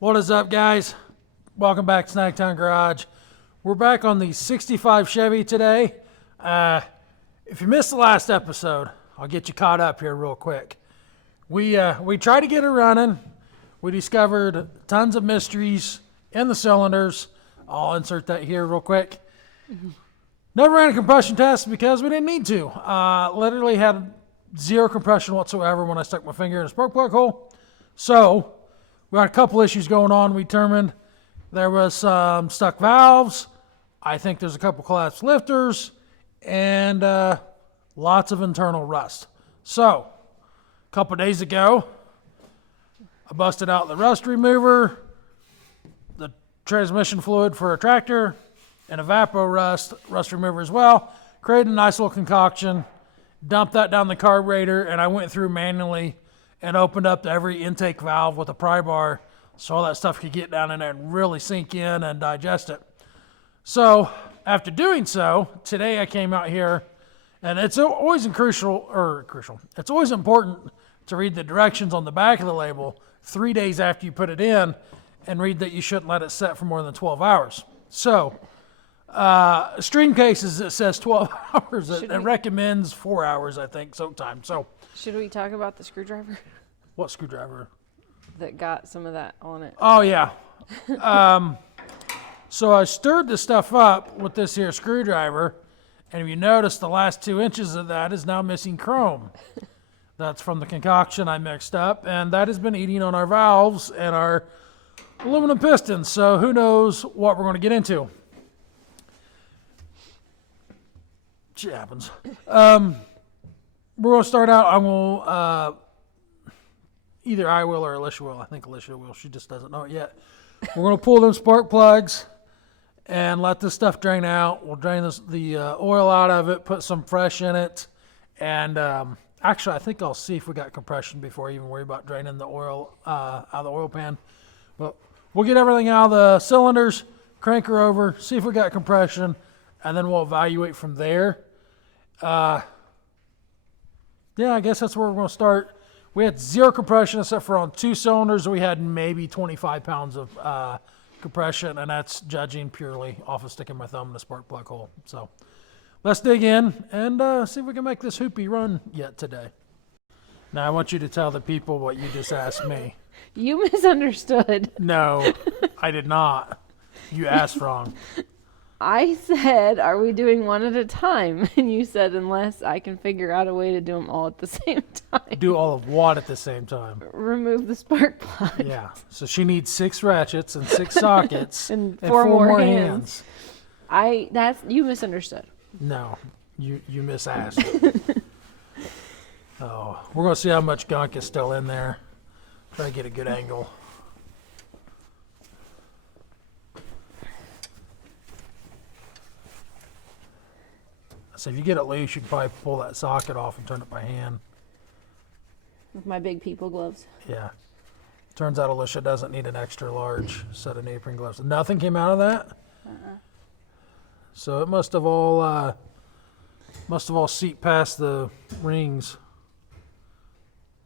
What is up, guys? Welcome back to Snacktown Garage. We're back on the 65 Chevy today. If you missed the last episode, I'll get you caught up here real quick. We tried to get it running. We discovered tons of mysteries in the cylinders. I'll insert that here real quick. Never ran a compression test because we didn't need to. Literally had zero compression whatsoever when I stuck my finger in a spark plug hole. So we had a couple issues going on. We determined there was some stuck valves. I think there's a couple collapsed lifters and lots of internal rust. So a couple days ago, I busted out the rust remover, the transmission fluid for a tractor, and evapor rust remover as well. Created a nice little concoction, dumped that down the carburetor, and I went through manually and opened up every intake valve with a pry bar so all that stuff could get down in there and really sink in and digest it. So after doing so, today I came out here, and it's always it's always important to read the directions on the back of the label 3 days after you put it in and read that you shouldn't let it set for more than 12 hours. So stream cases, it says 12 hours. It recommends 4 hours, I think, sometimes. So should we talk about the screwdriver what screwdriver? that got some of that on it? Oh, yeah. So I stirred the stuff up with this here screwdriver, and if you notice, the last 2 inches of that is now missing chrome. That's from the concoction I mixed up, and that has been eating on our valves and our aluminum pistons. So who knows what we're going to get into. Shit happens. We're going to start out. I'm going to, either I will or Alicia will. I think Alicia will. She just doesn't know it yet. We're going to pull them spark plugs and let this stuff drain out. We'll drain the oil out of it, put some fresh in it. And actually, I think I'll see if we got compression before I even worry about draining the oil out of the oil pan. But we'll get everything out of the cylinders, crank her over, see if we got compression, and then we'll evaluate from there. Yeah, I guess that's where we're going to start. We had zero compression except for on 2 cylinders. We had maybe 25 pounds of compression, and that's judging purely off of sticking my thumb in a spark plug hole. So let's dig in and see if we can make this hoopy run yet today. Now, I want you to tell the people what you just asked me. You misunderstood. No, I did not. You asked wrong. I said, are we doing one at a time? And you said, unless I can figure out a way to do them all at the same time. Do all of what at the same time? Remove the spark plug. Yeah. So she needs 6 ratchets and 6 sockets and 4 more hands. You misunderstood. No, you misasked. Oh, we're going to see how much gunk is still in there. Try to get a good angle. So if you get it loose, you can probably pull that socket off and turn it by hand. With my big people gloves. Yeah. Turns out Alicia doesn't need an extra large set of apron gloves. Nothing came out of that? So it must have all seeped past the rings.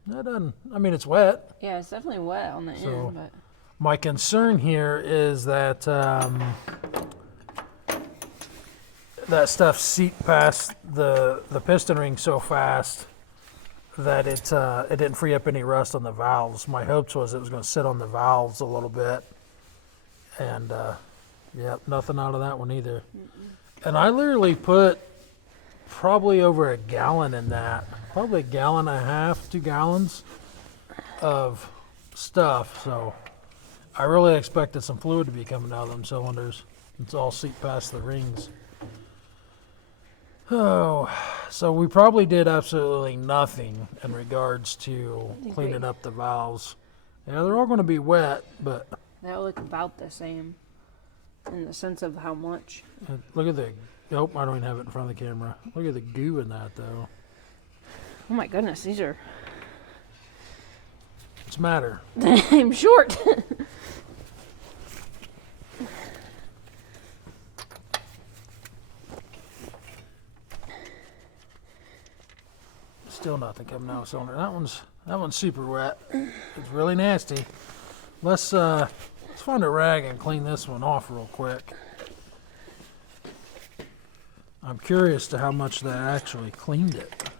That doesn't, I mean, it's wet. Yeah, it's definitely wet on the end. But my concern here is that that stuff seeped past the piston ring so fast that it didn't free up any rust on the valves. My hopes was it was going to sit on the valves a little bit, and nothing out of that one either. And I literally put probably over a gallon in that, probably 1.5 gallons, 2 gallons of stuff. So I really expected some fluid to be coming out of them cylinders. It's all seeped past the rings. Oh, so we probably did absolutely nothing in regards to cleaning up the valves. Yeah, they're all going to be wet, but they'll look about the same in the sense of how much. Look at the, nope, I don't even have it in front of the camera. Look at the goo in that, though. Oh my goodness, these are... What's the matter? I'm short. Still nothing coming out of the cylinder. That one's super wet. It's really nasty. Let's find a rag and clean this one off real quick. I'm curious to how much that actually cleaned it.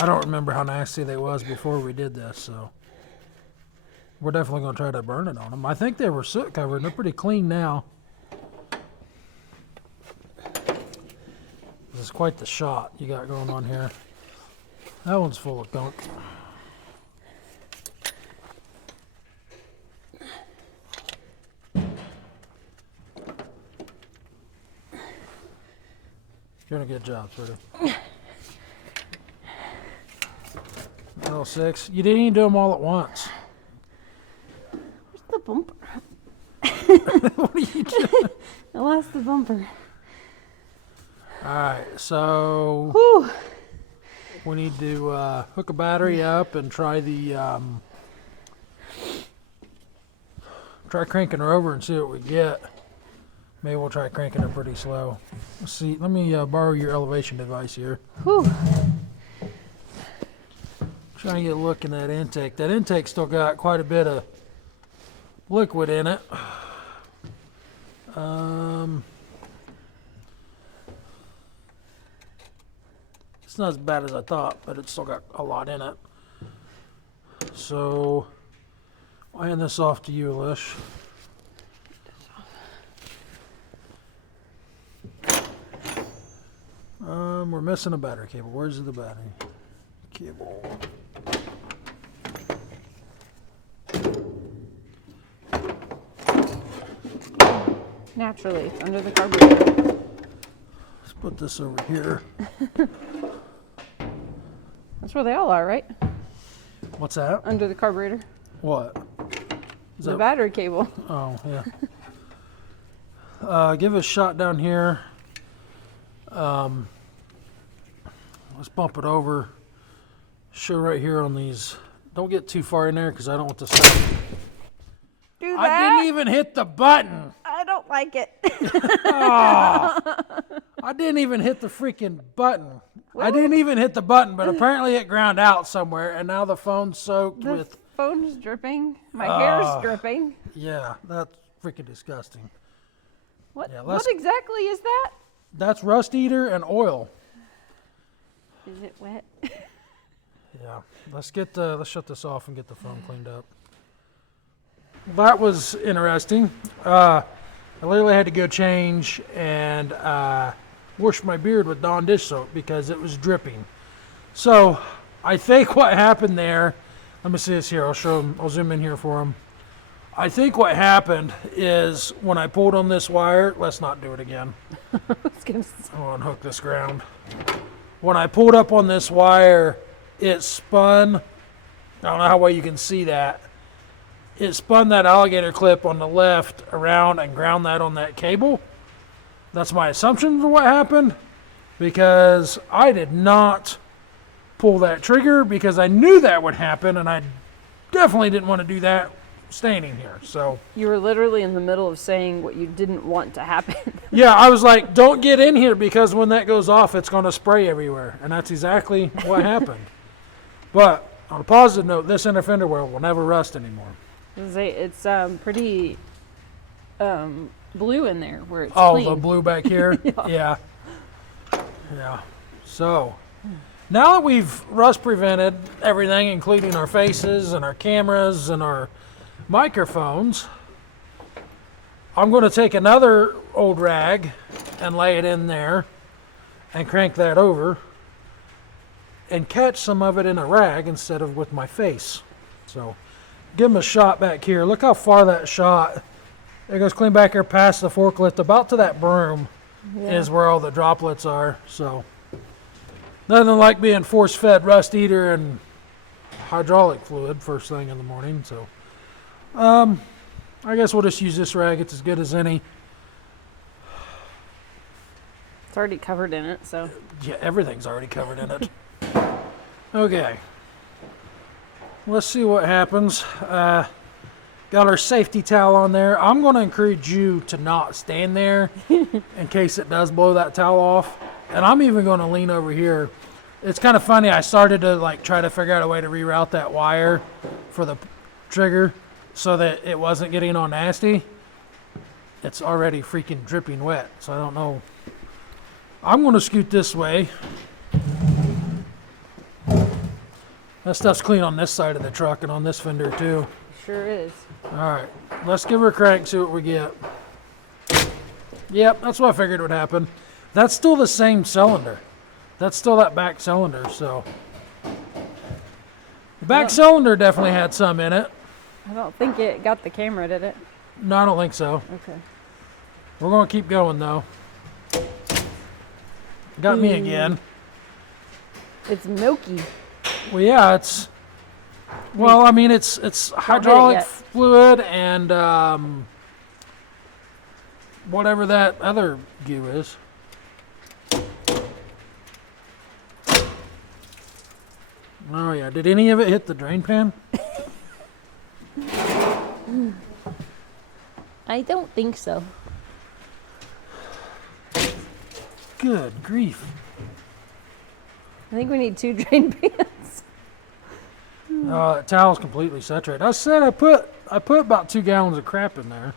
I don't remember how nasty they was before we did this, so we're definitely going to try to burn it on them. I think they were soot covered, and they're pretty clean now. This is quite the shot you got going on here. That one's full of gunk. You're doing a good job, sweetie. All 6. You didn't even do them all at once. Where's the bumper? What are you doing? I lost the bumper. Alright, so Whew. we need to hook a battery up and try the try cranking her over and see what we get. Maybe we'll try cranking her pretty slow. Let's see. Let me borrow your elevation device here. Whew. Trying to get a look in that intake. That intake's still got quite a bit of liquid in it. It's not as bad as I thought, but it's still got a lot in it. So I'll hand this off to you, Alish. We're missing a battery cable. Where's the battery cable? Naturally, it's under the carburetor. Let's put this over here. That's where they all are, right? What's that? Under the carburetor. What? Is The that? battery cable. Oh, yeah. Give it a shot down here. Let's bump it over. Show right here on these. Don't get too far in there because I don't want this. Do I didn't even hit the button. I don't like it. Oh, I didn't even hit the freaking button. I didn't even hit the button, but apparently it ground out somewhere, and now the phone's soaked The with. phone's dripping. My hair's dripping. Yeah, that's freaking disgusting. What? Yeah, What exactly is that? That's rust eater and oil. Is it wet? Yeah, let's shut this off and get the phone cleaned up. That was interesting. I literally had to go change and wash my beard with Dawn dish soap because it was dripping. So I think what happened there, let me see this here. I'll zoom in here for him. I think what happened is when I pulled on this wire, let's not do it again. I'll unhook this ground. When I pulled up on this wire, it spun. I don't know how well you can see that. It spun that alligator clip on the left around and ground that on that cable. That's my assumption for what happened, because I did not pull that trigger because I knew that would happen, and I definitely didn't want to do that standing here. So You were literally in the middle of saying what you didn't want to happen. yeah, I was like, don't get in here because when that goes off, it's going to spray everywhere. And that's exactly what happened. But on a positive note, this inner fender well will never rust anymore. It's pretty blue in there where it's Oh, clean. the blue back here? Yeah. Yeah. So now that we've rust prevented everything, including our faces and our cameras and our microphones, I'm going to take another old rag and lay it in there and crank that over and catch some of it in a rag instead of with my face. So give them a shot back here. Look how far that shot. It goes clean back here past the forklift, about to that broom is where all the droplets are. So nothing like being force-fed rust eater and hydraulic fluid first thing in the morning. So I guess we'll just use this rag. It's as good as any. It's already covered in it, so. Yeah, everything's already covered in it. Okay. Let's see what happens. Got our safety towel on there. I'm going to encourage you to not stand there in case it does blow that towel off. And I'm even going to lean over here It's kind of funny. I started to like try to figure out a way to reroute that wire for the trigger so that it wasn't getting all nasty. It's already freaking dripping wet, so I don't know. I'm going to scoot this way. That stuff's clean on this side of the truck and on this fender too. Sure is. All right, let's give her a crank, see what we get. Yep, that's what I figured would happen. That's still the same cylinder. That's still that back cylinder, so. The back cylinder definitely had some in it. I don't think it got the camera, did it? No, I don't think so. Okay. We're going to keep going, though. Got me again. It's milky. Well, yeah, it's... Well, I mean, it's hydraulic fluid and whatever that other goo is. Oh, yeah. Did any of it hit the drain pan? I don't think so. Good grief. I think we need 2 drain pans. The towel's completely saturated. I said I put about 2 gallons of crap in there.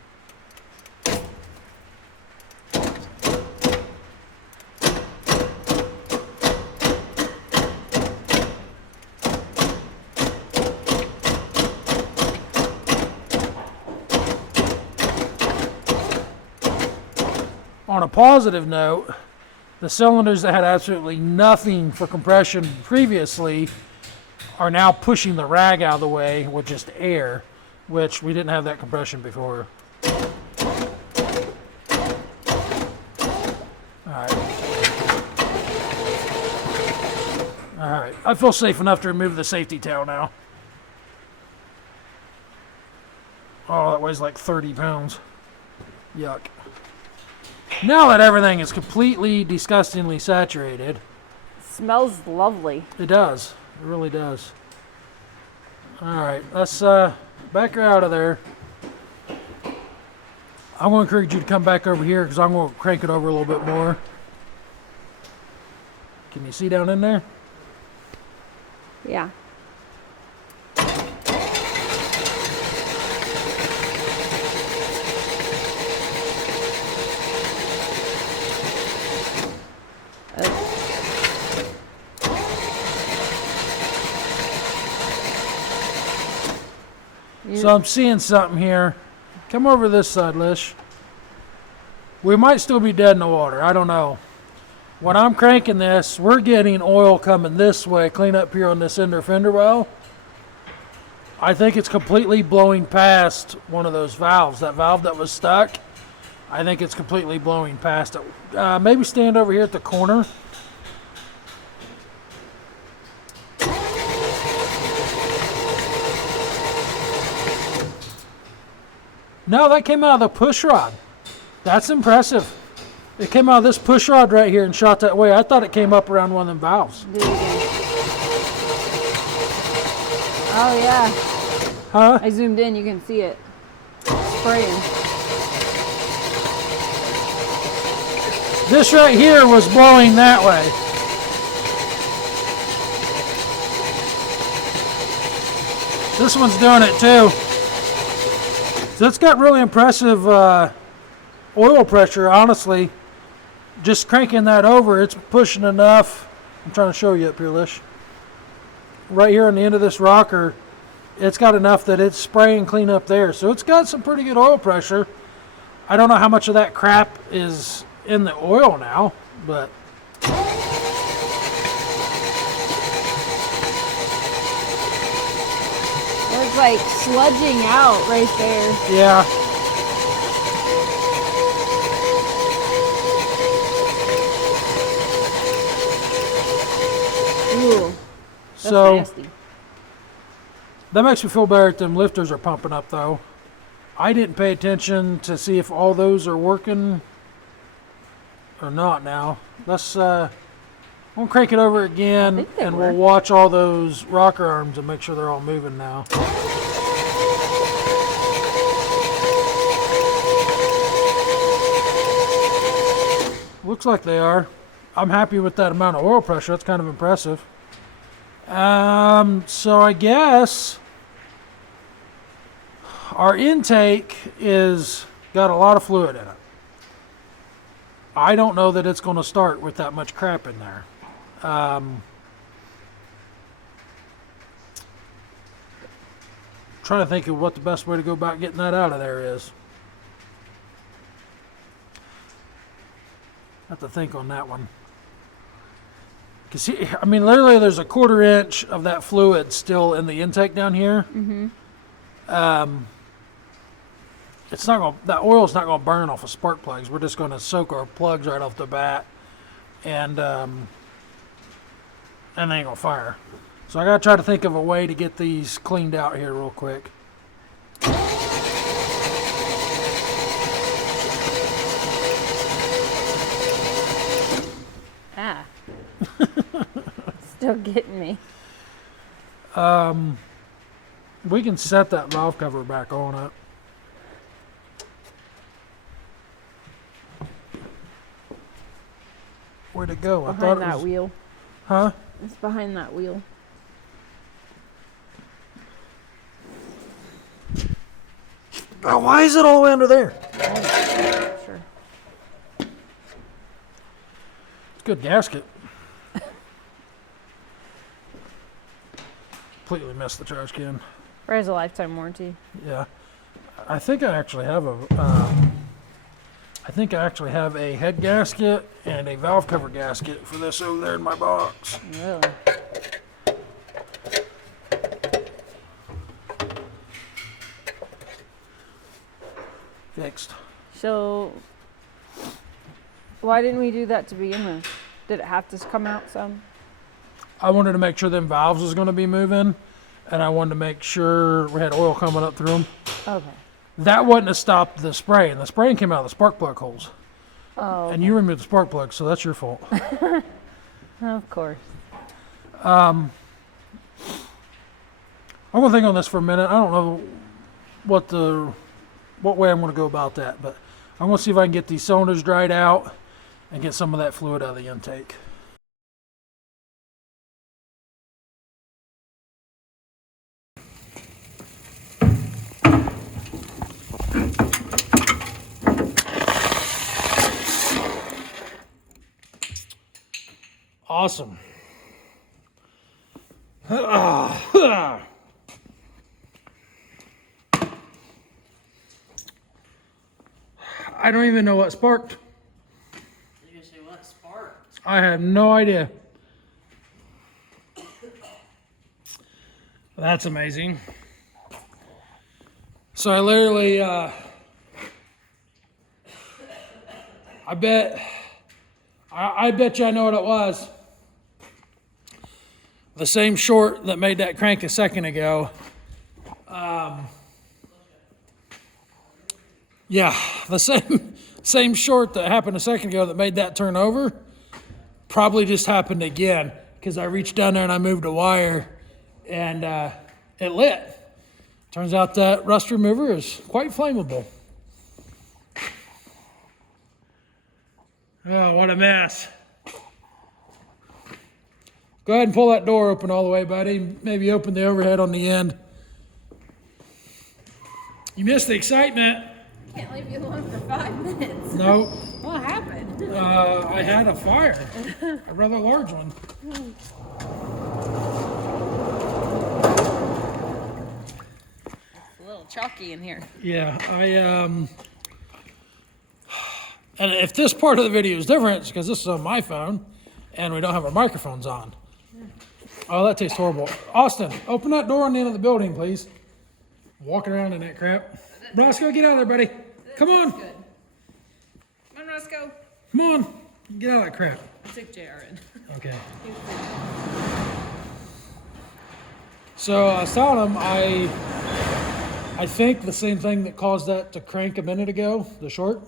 On a positive note, the cylinders that had absolutely nothing for compression previously are now pushing the rag out of the way with just air, which we didn't have that compression before. All right, I feel safe enough to remove the safety tail now. Oh, that weighs like 30 pounds. Yuck. Now that everything is completely disgustingly saturated. Smells lovely. It does. It really does. All right, let's back her out of there. I'm going to encourage you to come back over here because I'm going to crank it over a little bit more. Can you see down in there? Yeah. So I'm seeing something here. Come over this side, Lish. We might still be dead in the water. I don't know. When I'm cranking this, we're getting oil coming this way, clean up here on this inner fender well. I think it's completely blowing past one of those valves. That valve that was stuck, I think it's completely blowing past it. Maybe stand over here at the corner. No, that came out of the push rod. That's impressive. It came out of this push rod right here and shot that way. I thought it came up around one of them valves. Do it again. Oh, yeah. Huh? I zoomed in. You can see it spraying. This right here was blowing that way. This one's doing it too. So it's got really impressive oil pressure, honestly. Just cranking that over, it's pushing enough. I'm trying to show you up here, Lish. Right here on the end of this rocker, it's got enough that it's spraying clean up there. So it's got some pretty good oil pressure. I don't know how much of that crap is in the oil now, but It's like sludging out right there. yeah. Ooh, that's So nasty. that makes me feel better that them lifters are pumping up though. I didn't pay attention to see if all those are working or not now. Let's we'll crank it over again think they and were. we'll watch all those rocker arms and make sure they're all moving now. Looks like they are. I'm happy with that amount of oil pressure. That's kind of impressive. So I guess our intake is got a lot of fluid in it. I don't know that it's going to start with that much crap in there. Trying to think of what the best way to go about getting that out of there is. Have to think on that one. Cause I mean, literally, there's a 1/4 inch of that fluid still in the intake down here. It's not gonna. That oil's not gonna burn off of spark plugs. We're just gonna soak our plugs right off the bat, and they ain't gonna fire. So I gotta try to think of a way to get these cleaned out here real quick. Ah. Still getting me. We can set that valve cover back on it. Where'd it go? Behind that wheel. Huh? It's behind that wheel. Oh, why is it all the way under there? Sure. It's a good gasket. Completely missed the trash can. Has a lifetime warranty. Yeah, I think I actually have a head gasket and a valve cover gasket for this over there in my box. Really? Fixed. So, why didn't we do that to begin with? Did it have to come out some? I wanted to make sure them valves was going to be moving, and I wanted to make sure we had oil coming up through them. Okay. That wouldn't have stopped the spray, and the spraying came out of the spark plug holes. Oh. And you removed the spark plug, so that's your fault. Of course. I'm going to think on this for a minute. I don't know what way I'm going to go about that, but I'm going to see if I can get these cylinders dried out and get some of that fluid out of the intake. Awesome. I don't even know what sparked. You say what sparked? I have no idea. That's amazing. So I literally, I bet you I know what it was. The same short that made that crank a second ago. Yeah, the same short that happened a second ago that made that turn over probably just happened again because I reached down there and I moved a wire and it lit. Turns out that rust remover is quite flammable. Oh, what a mess. Go ahead and pull that door open all the way, buddy. Maybe open the overhead on the end. You missed the excitement. Can't leave you alone for 5 minutes. No. What happened? I had a fire, a rather large one. It's a little chalky in here. Yeah, and if this part of the video is different, it's because this is on my phone and we don't have our microphones on. Oh, that tastes horrible. Austin, open that door on the end of the building, please. Walking around in that crap. Roscoe, get out of there, buddy. Come on. Good. Come on, Roscoe. Come on. Get out of that crap. I took JR in. Okay. So I was telling him I think the same thing that caused that to crank a minute ago, the short,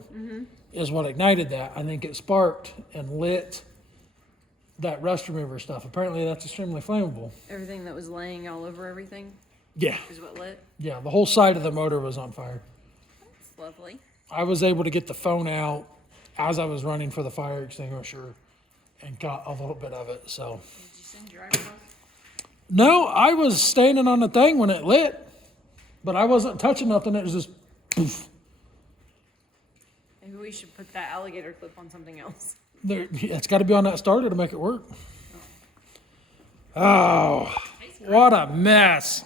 is what ignited that. I think it sparked and lit that rust remover stuff. Apparently that's extremely flammable. Everything that was laying all over everything Yeah. is what lit. Yeah, the whole side of the motor was on fire. That's lovely. I was able to get the phone out as I was running for the fire extinguisher and caught a little bit of it. So Did you send your iPhone? no, I was standing on the thing when it lit, but I wasn't touching nothing. It was just poof. Maybe we should put that alligator clip on something else. There, it's got to be on that starter to make it work. Oh, what a mess.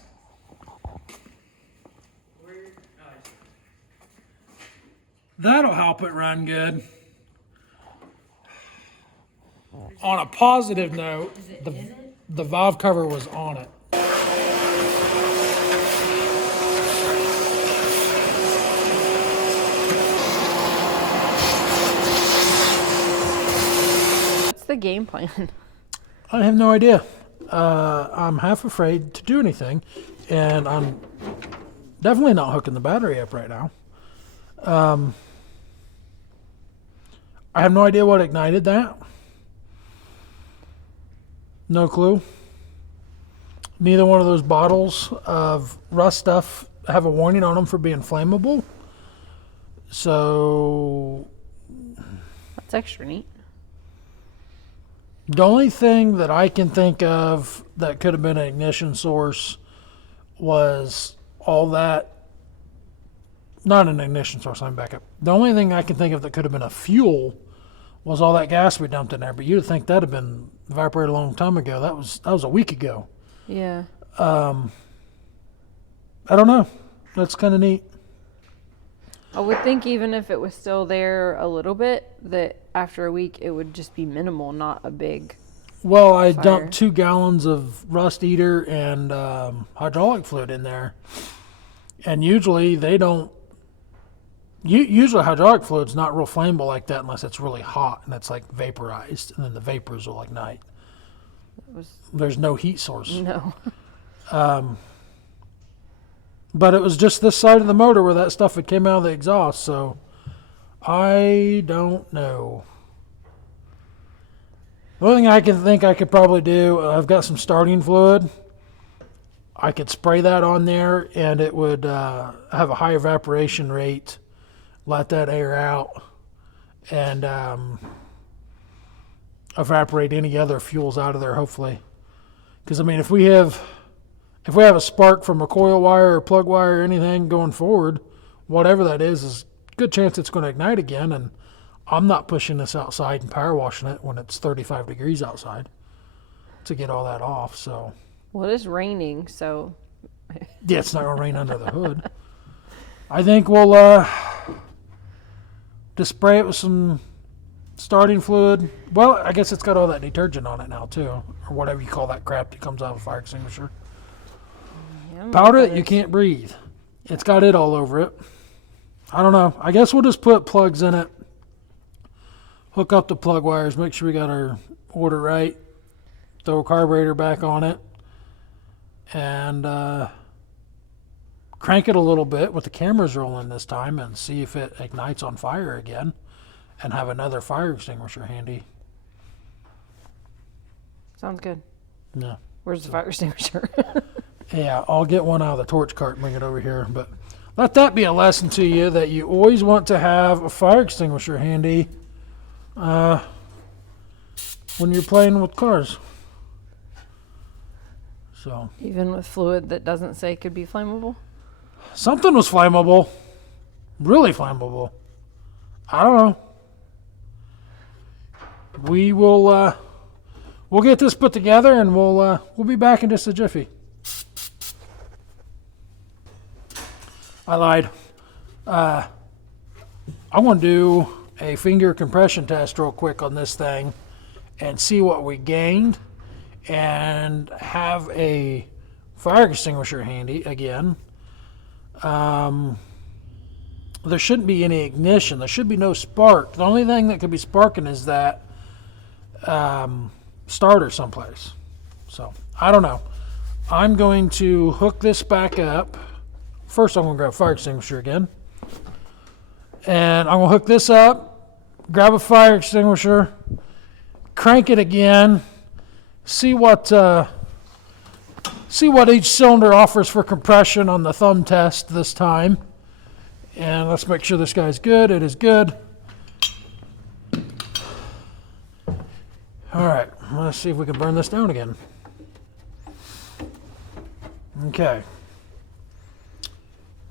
That'll help it run good. On a positive note, the valve cover was on it. What's the game plan? I have no idea. I'm half afraid to do anything, and I'm definitely not hooking the battery up right now. I have no idea what ignited that. No clue. Neither one of those bottles of rust stuff have a warning on them for being flammable. So That's extra neat. the only thing that I can think of that could have been an ignition source was all that. Not an ignition source, let me back up. The only thing I can think of that could have been a fuel was all that gas we dumped in there. But you'd think that'd have been evaporated a long time ago. That was a week ago. Yeah. I don't know. That's kind of neat. I would think even if it was still there a little bit, that after a week it would just be minimal, not a big. Well, I Fire. dumped 2 gallons of rust eater and hydraulic fluid in there. And usually they don't. Usually hydraulic fluid's not real flammable like that unless it's really hot and it's like vaporized, and then the vapors will ignite. There's no heat source. No. But it was just this side of the motor where that stuff had came out of the exhaust, so I don't know. The only thing I can think I could probably do, I've got some starting fluid. I could spray that on there and it would have a high evaporation rate, let that air out, and evaporate any other fuels out of there, hopefully. Because, I mean, if we have a spark from a coil wire or plug wire or anything going forward, whatever that is a good chance it's going to ignite again, and I'm not pushing this outside and power washing it when it's 35 degrees outside to get all that off. So Well, it is raining, so yeah, it's not going to rain under the hood. I think we'll just spray it with some starting fluid. Well, I guess it's got all that detergent on it now too, or whatever you call that crap that comes out of a fire extinguisher. yeah, Powder that you can't breathe. It's got it all over it. I don't know. I guess we'll just put plugs in it. Hook up the plug wires. Make sure we got our order right. Throw a carburetor back on it. And crank it a little bit with the cameras rolling this time and see if it ignites on fire again. And have another fire extinguisher handy. Sounds good. Yeah. Where's the fire extinguisher? Yeah, I'll get one out of the torch cart and bring it over here. But let that be a lesson to you that you always want to have a fire extinguisher handy when you're playing with cars. So Even with fluid that doesn't say could be flammable? something was flammable, really flammable. I don't know. We will we'll get this put together and we'll be back in just a jiffy. I lied. I want to do a finger compression test real quick on this thing and see what we gained and have a fire extinguisher handy again. There shouldn't be any ignition. There should be no spark. The only thing that could be sparking is that starter someplace. So, I don't know. I'm going to hook this back up. First, I'm going to grab a fire extinguisher again. And I'm going to hook this up, grab a fire extinguisher, crank it again, see what each cylinder offers for compression on the thumb test this time. And let's make sure this guy's good. It is good. All right, let's see if we can burn this down again. Okay.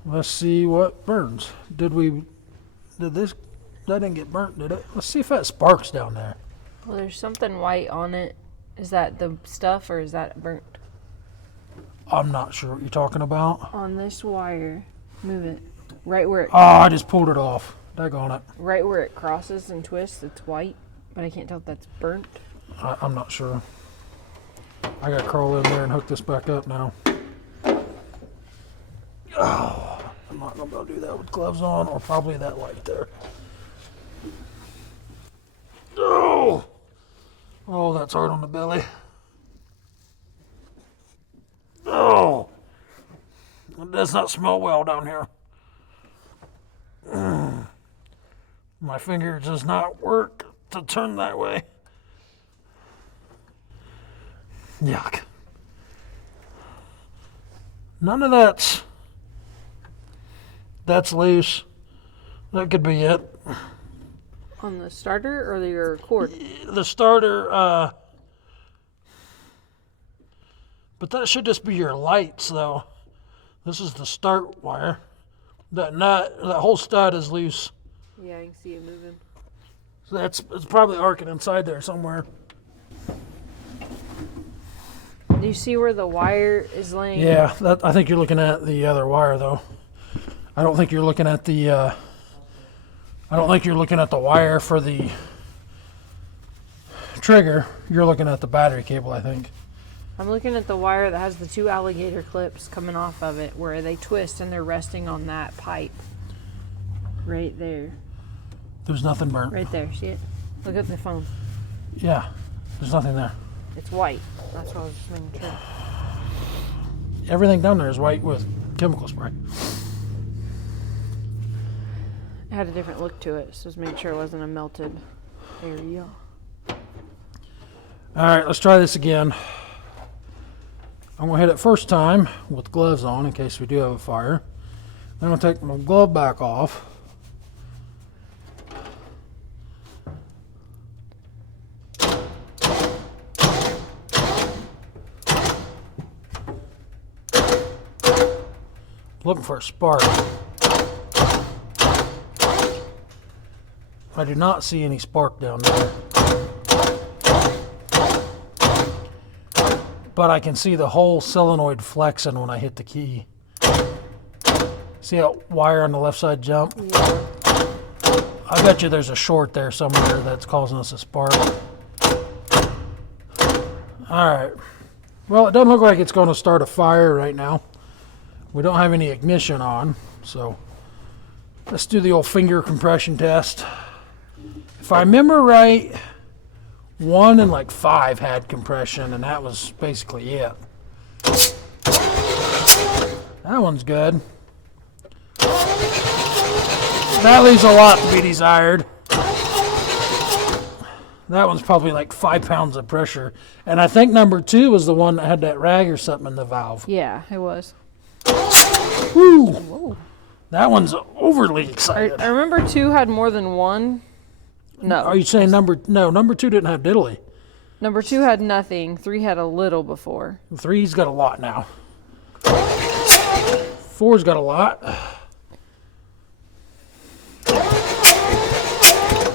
Let's see what burns. Did this, that didn't get burnt, did it? Let's see if that sparks down there. Well, there's something white on it. Is that the stuff or is that burnt? I'm not sure what you're talking about. On this wire, move it. Right where it, Oh, I just pulled it off. Daggone it. right where it crosses and twists, it's white, but I can't tell if that's burnt. I'm not sure. I gotta crawl in there and hook this back up now. Oh, I'm not gonna be able to do that with gloves on, or probably that light there. Oh, oh, that's hard on the belly. Oh, it does not smell well down here. My finger does not work to turn that way. Yuck. None of that's loose. That could be it. On the starter or your cord? The starter, but that should just be your lights though. This is the start wire. That whole stud is loose. Yeah, I can see it moving. So it's probably arcing inside there somewhere. Do you see where the wire is laying? Yeah, I think you're looking at the other wire though. I don't think you're looking at the wire for the trigger. You're looking at the battery cable, I think. I'm looking at the wire that has the two alligator clips coming off of it where they twist and they're resting on that pipe. Right there. There's nothing burnt. Right there. See it? Look at the phone. Yeah, there's nothing there. It's white. That's what I was just making sure. Everything down there is white with chemical spray. It had a different look to it, so just make sure it wasn't a melted area. All right, let's try this again. I'm gonna hit it first time with gloves on in case we do have a fire. Then I'm gonna take my glove back off. Looking for a spark. I do not see any spark down there. But I can see the whole solenoid flexing when I hit the key. See that wire on the left side jump? Yeah. I bet you there's a short there somewhere that's causing us a spark. Alright. Well, it doesn't look like it's going to start a fire right now. We don't have any ignition on, so let's do the old finger compression test. If I remember right, 1 and like 5 had compression, and that was basically it. That one's good. That leaves a lot to be desired. That one's probably like 5 pounds of pressure. And I think number 2 was the one that had that rag or something in the valve. Yeah, it was. Woo! Whoa. That one's overly excited. I remember 2 had more than 1. No. Are you saying number 2 didn't have diddly? Number 2 had nothing. 3 had a little before. 3's got a lot now. 4's got a lot.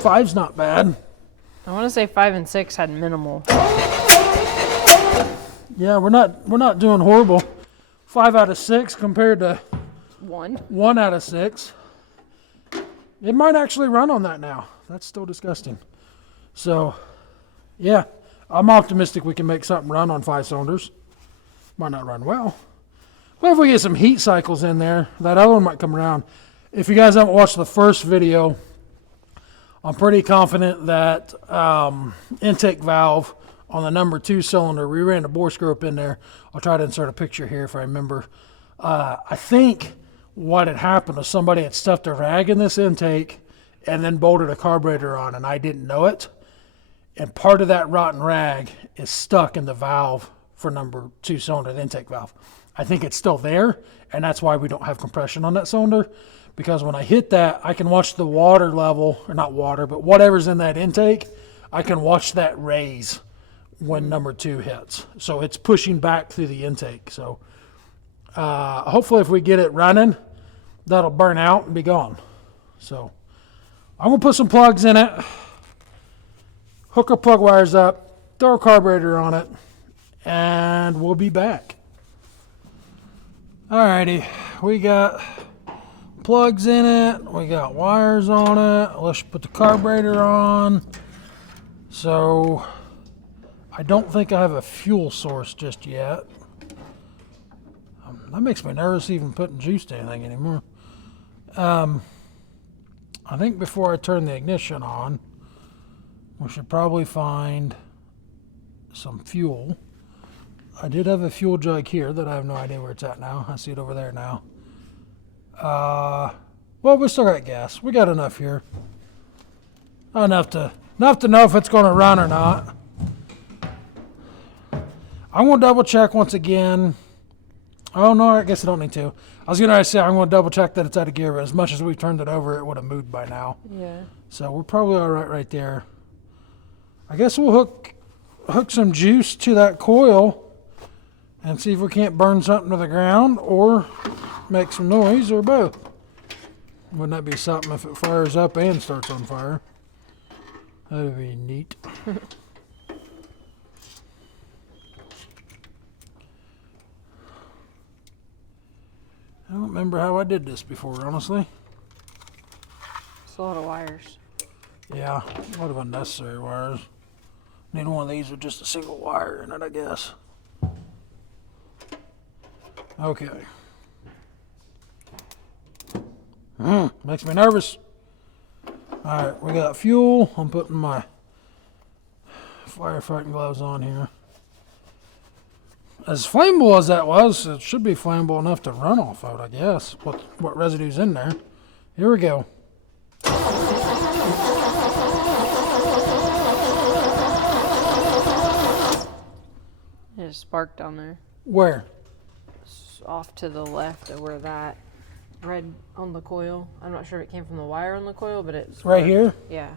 5's not bad. I want to say 5 and 6 had minimal. Yeah, we're not doing horrible. 5 out of 6 compared to 1 out of 6. It might actually run on that now. That's still disgusting. So, yeah, I'm optimistic we can make something run on 5 cylinders. Might not run well. But if we get some heat cycles in there, that other one might come around. If you guys haven't watched the first video, I'm pretty confident that intake valve on the number 2 cylinder, we ran a bore screw up in there. I'll try to insert a picture here if I remember. I think what had happened was somebody had stuffed a rag in this intake and then bolted a carburetor on, and I didn't know it. And part of that rotten rag is stuck in the valve for number 2 cylinder, the intake valve. I think it's still there, and that's why we don't have compression on that cylinder, because when I hit that, I can watch the water level, or not water, but whatever's in that intake. I can watch that raise when number 2 hits. So it's pushing back through the intake. So hopefully if we get it running, that'll burn out and be gone. So I'm going to put some plugs in it, hook our plug wires up, throw a carburetor on it, and we'll be back. Alrighty, we got plugs in it, we got wires on it. Let's put the carburetor on. So I don't think I have a fuel source just yet. That makes me nervous even putting juice to anything anymore. I think before I turn the ignition on, we should probably find some fuel. I did have a fuel jug here that I have no idea where it's at now. I see it over there now. Well, we still got gas. We got enough here. Enough to know if it's going to run or not. I'm going to double check once again. Oh, no, I guess I don't need to. I was going to say I'm going to double check that it's out of gear, but as much as we've turned it over, it would have moved by now. Yeah. So we're probably all right there. I guess we'll hook some juice to that coil and see if we can't burn something to the ground or make some noise or both. Wouldn't that be something if it fires up and starts on fire? That'd be neat. I don't remember how I did this before, honestly. It's a lot of wires. Yeah, a lot of unnecessary wires. Need one of these with just a single wire in it, I guess. Okay. Makes me nervous. Alright, we got fuel. I'm putting my firefighting gloves on here. As flammable as that was, it should be flammable enough to run off of it, I guess. What residue's in there. Here we go. There's a spark down there. Where? It's off to the left of where that red on the coil. I'm not sure if it came from the wire on the coil, but it's Right here? Yeah.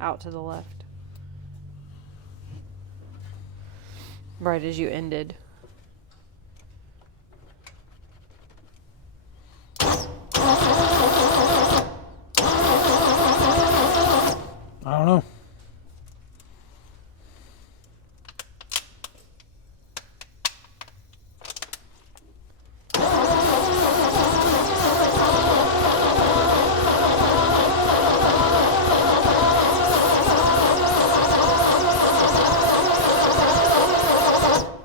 Out to the left. Right as you ended. I don't know.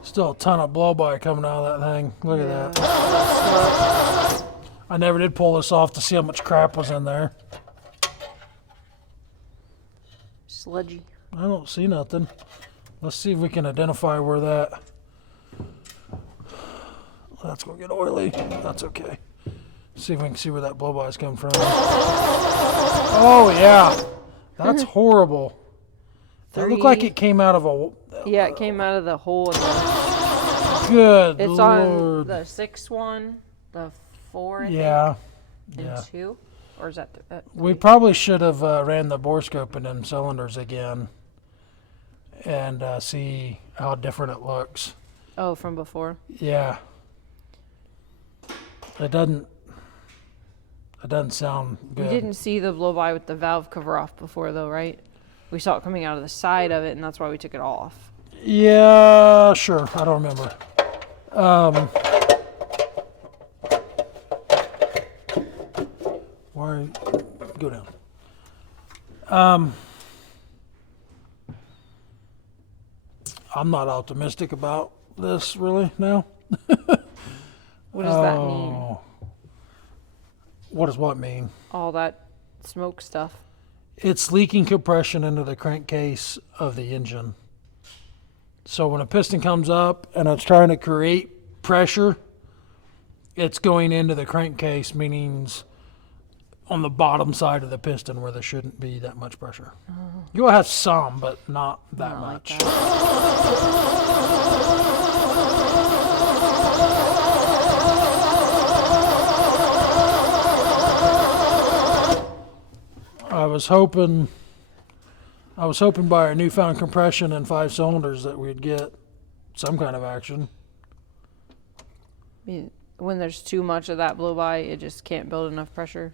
Still a ton of blow-by coming out of that thing. Look at that. I never did pull this off to see how much crap was in there. Sludgy. I don't see nothing. Let's see if we can identify where that... That's going to get oily. That's okay. See if we can see where that blow-by is coming from. Oh, yeah. That's horrible. That looked like it came out of a... Yeah, it came out of the hole. Good It's Lord. on the 6 one, the 4, I Yeah. think, and 2? Or is that... We probably should have ran the bore scope in them cylinders again and see how different it looks. Oh, from before? Yeah. It doesn't sound good. We didn't see the blow-by with the valve cover off before, though, right? We saw it coming out of the side of it, and that's why we took it off. Yeah, sure. I don't remember. Why go down? I'm not optimistic about this really now. What does that mean? What does what mean? All that smoke stuff. It's leaking compression into the crankcase of the engine. So when a piston comes up and it's trying to create pressure, it's going into the crankcase, meaning on the bottom side of the piston where there shouldn't be that much pressure. You'll have some, but not that Not like much. I was hoping I was hoping by our newfound compression and 5 cylinders that we'd get some kind of action. When there's too much of that blow by, it just can't build enough pressure.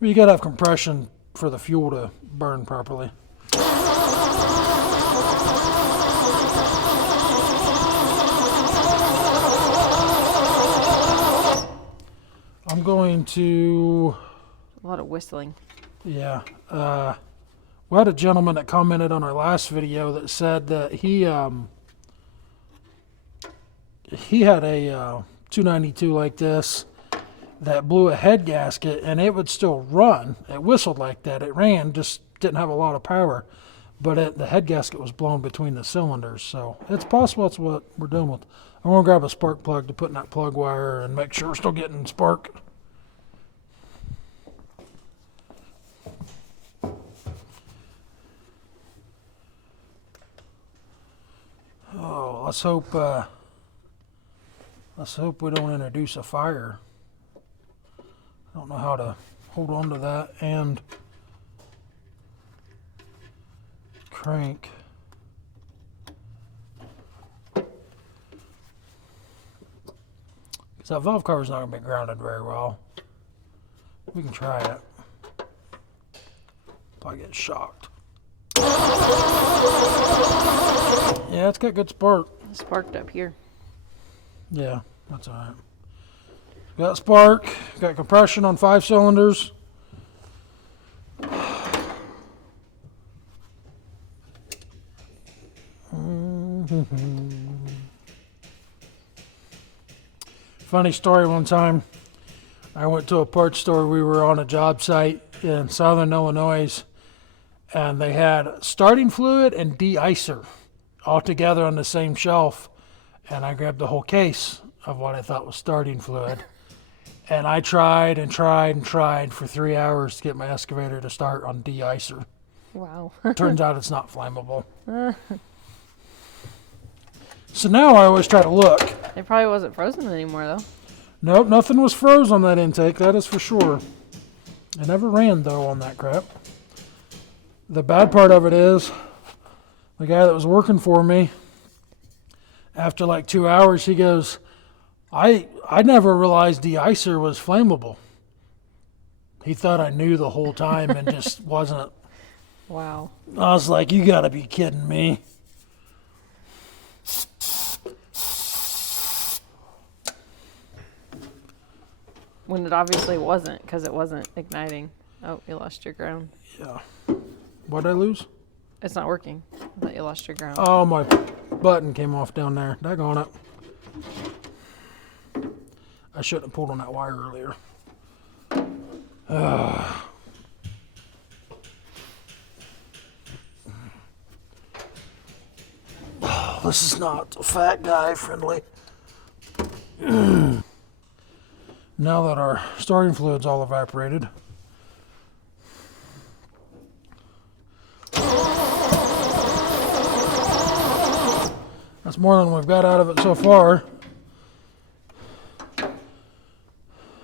Well, you gotta have compression for the fuel to burn properly. I'm going to... A lot of whistling. Yeah. We had a gentleman that commented on our last video that said that he had a 292 like this that blew a head gasket and it would still run. It whistled like that. It ran, just didn't have a lot of power. But the head gasket was blown between the cylinders. So it's possible that's what we're doing with. I'm going to grab a spark plug to put in that plug wire and make sure we're still getting spark. Oh, let's hope we don't introduce a fire. I don't know how to hold on to that and crank. Because that valve cover is not going to be grounded very well. We can try it. If I get shocked. Yeah, it's got good spark. It sparked up here. Yeah, that's all right. Got spark, got compression on 5 cylinders. Funny story, one time I went to a parts store. We were on a job site in southern Illinois, and they had starting fluid and de-icer all together on the same shelf. And I grabbed the whole case of what I thought was starting fluid. And I tried and tried and tried for 3 hours to get my excavator to start on de-icer. Wow. Turns out it's not flammable. So now I always try to look. It probably wasn't frozen anymore, though. Nope, nothing was froze on that intake, that is for sure. It never ran, though, on that crap. The bad part of it is, the guy that was working for me, after like 2 hours, he goes, I never realized de-icer was flammable. He thought I knew the whole time and just wasn't. Wow. I was like, you gotta be kidding me. When it obviously wasn't, because it wasn't igniting. Oh, you lost your ground. Yeah. What'd I lose? It's not working. I thought you lost your ground. Oh, my button came off down there. Daggone it. I shouldn't have pulled on that wire earlier. This is not fat guy friendly. Now that our starting fluid's all evaporated. That's more than we've got out of it so far.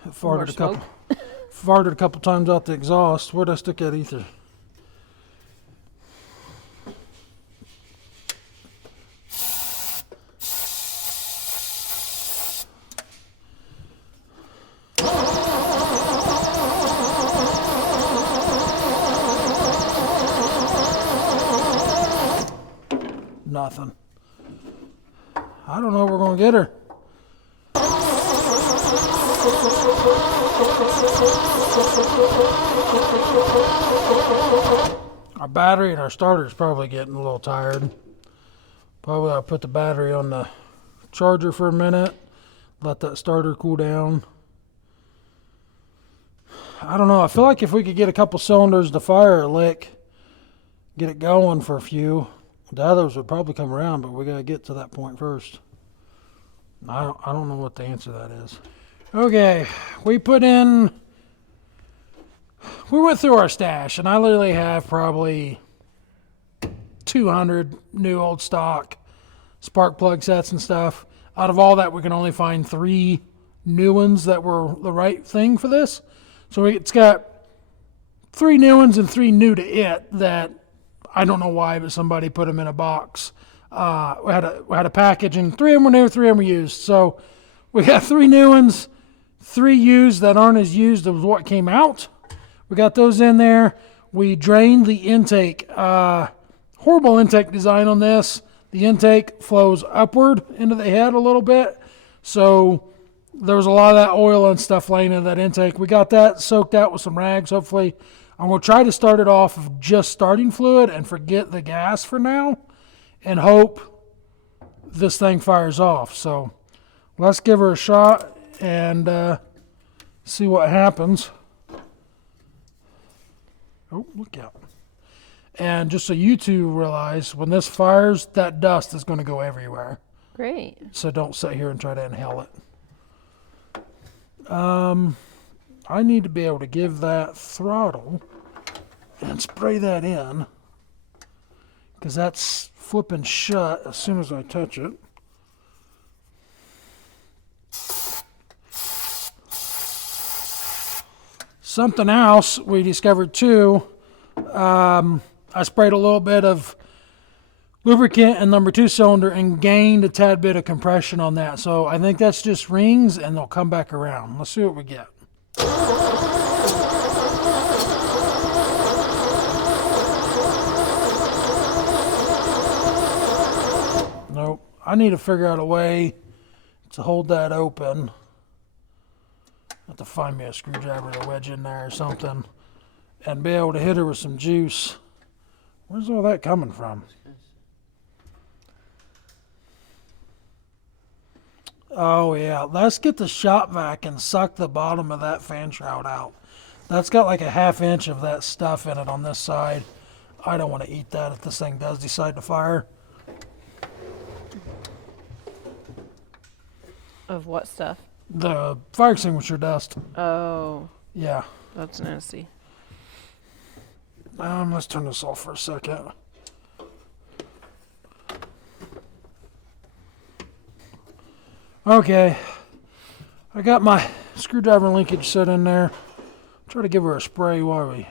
It farted a couple times out the exhaust. Where'd I stick that ether? Nothing. I don't know if we're going to get her. Our battery and our starter is probably getting a little tired. Probably I'll put the battery on the charger for a minute. Let that starter cool down. I don't know. I feel like if we could get a couple cylinders to fire a lick, get it going for a few, the others would probably come around, but we got to get to that point first. I don't know what the answer to that is. Okay, we went through our stash, and I literally have probably 200 new old stock spark plug sets and stuff. Out of all that, we can only find 3 new ones that were the right thing for this. So it's got 3 new ones and 3 new to it that I don't know why, but somebody put them in a box. We had a package, and 3 of them were new, 3 of them were used. So we got 3 new ones, 3 used that aren't as used as what came out. We got those in there. We drained the intake. Horrible intake design on this. The intake flows upward into the head a little bit. So there was a lot of that oil and stuff laying in that intake. We got that soaked out with some rags. Hopefully, I'm going to try to start it off of just starting fluid and forget the gas for now and hope this thing fires off. So let's give her a shot and see what happens. Oh, look out. And just so you two realize, when this fires, that dust is going to go everywhere. Great. So don't sit here and try to inhale it. I need to be able to give that throttle and spray that in, because that's flipping shut as soon as I touch it. Something else we discovered too, I sprayed a little bit of lubricant in number 2 cylinder and gained a tad bit of compression on that. So I think that's just rings and they'll come back around. Let's see what we get. Nope. I need to figure out a way to hold that open. Have to find me a screwdriver to wedge in there or something and be able to hit her with some juice. Where's all that coming from? Oh yeah, let's get the shop vac and suck the bottom of that fan shroud out. That's got like a 1/2 inch of that stuff in it on this side. I don't want to eat that if this thing does decide to fire. Of what stuff? The fire extinguisher dust. Oh, Yeah. that's nasty. Let's turn this off for a second. Okay. I got my screwdriver linkage set in there. Try to give her a spray while we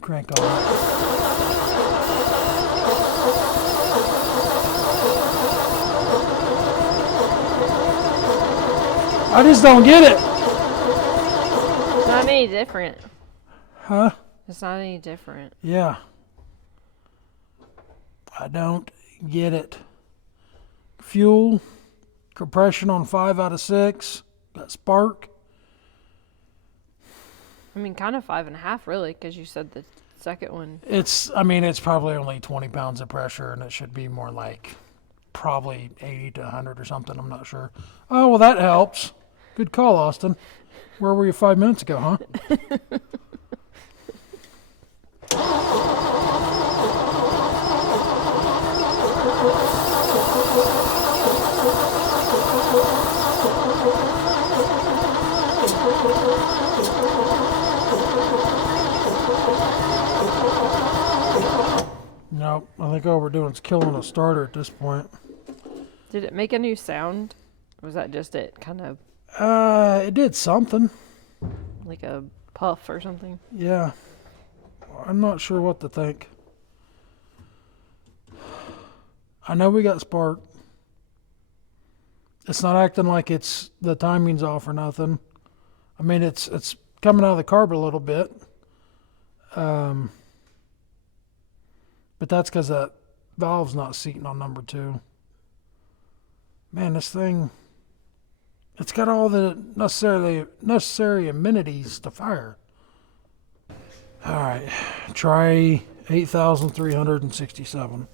crank on it. I just don't get it. It's not any different. Huh? It's not any different. Yeah. I don't get it. Fuel, compression on 5 out of 6. Got spark. I mean, kind of 5.5 really, because you said the second one. It's probably only 20 pounds of pressure, and it should be more like probably 80 to 100 or something. I'm not sure. Oh, well, that helps. Good call, Austin. Where were you 5 minutes ago, huh? Nope. I think all we're doing is killing a starter at this point. Did it make a new sound? Or was that just it? Kind of It did something. like a puff or something? Yeah. I'm not sure what to think. I know we got spark. It's not acting like it's the timing's off or nothing. I mean, it's coming out of the carb a little bit. But that's because that valve's not seating on number 2. Man, this thing, it's got all the necessary amenities to fire. All right, try 8,367.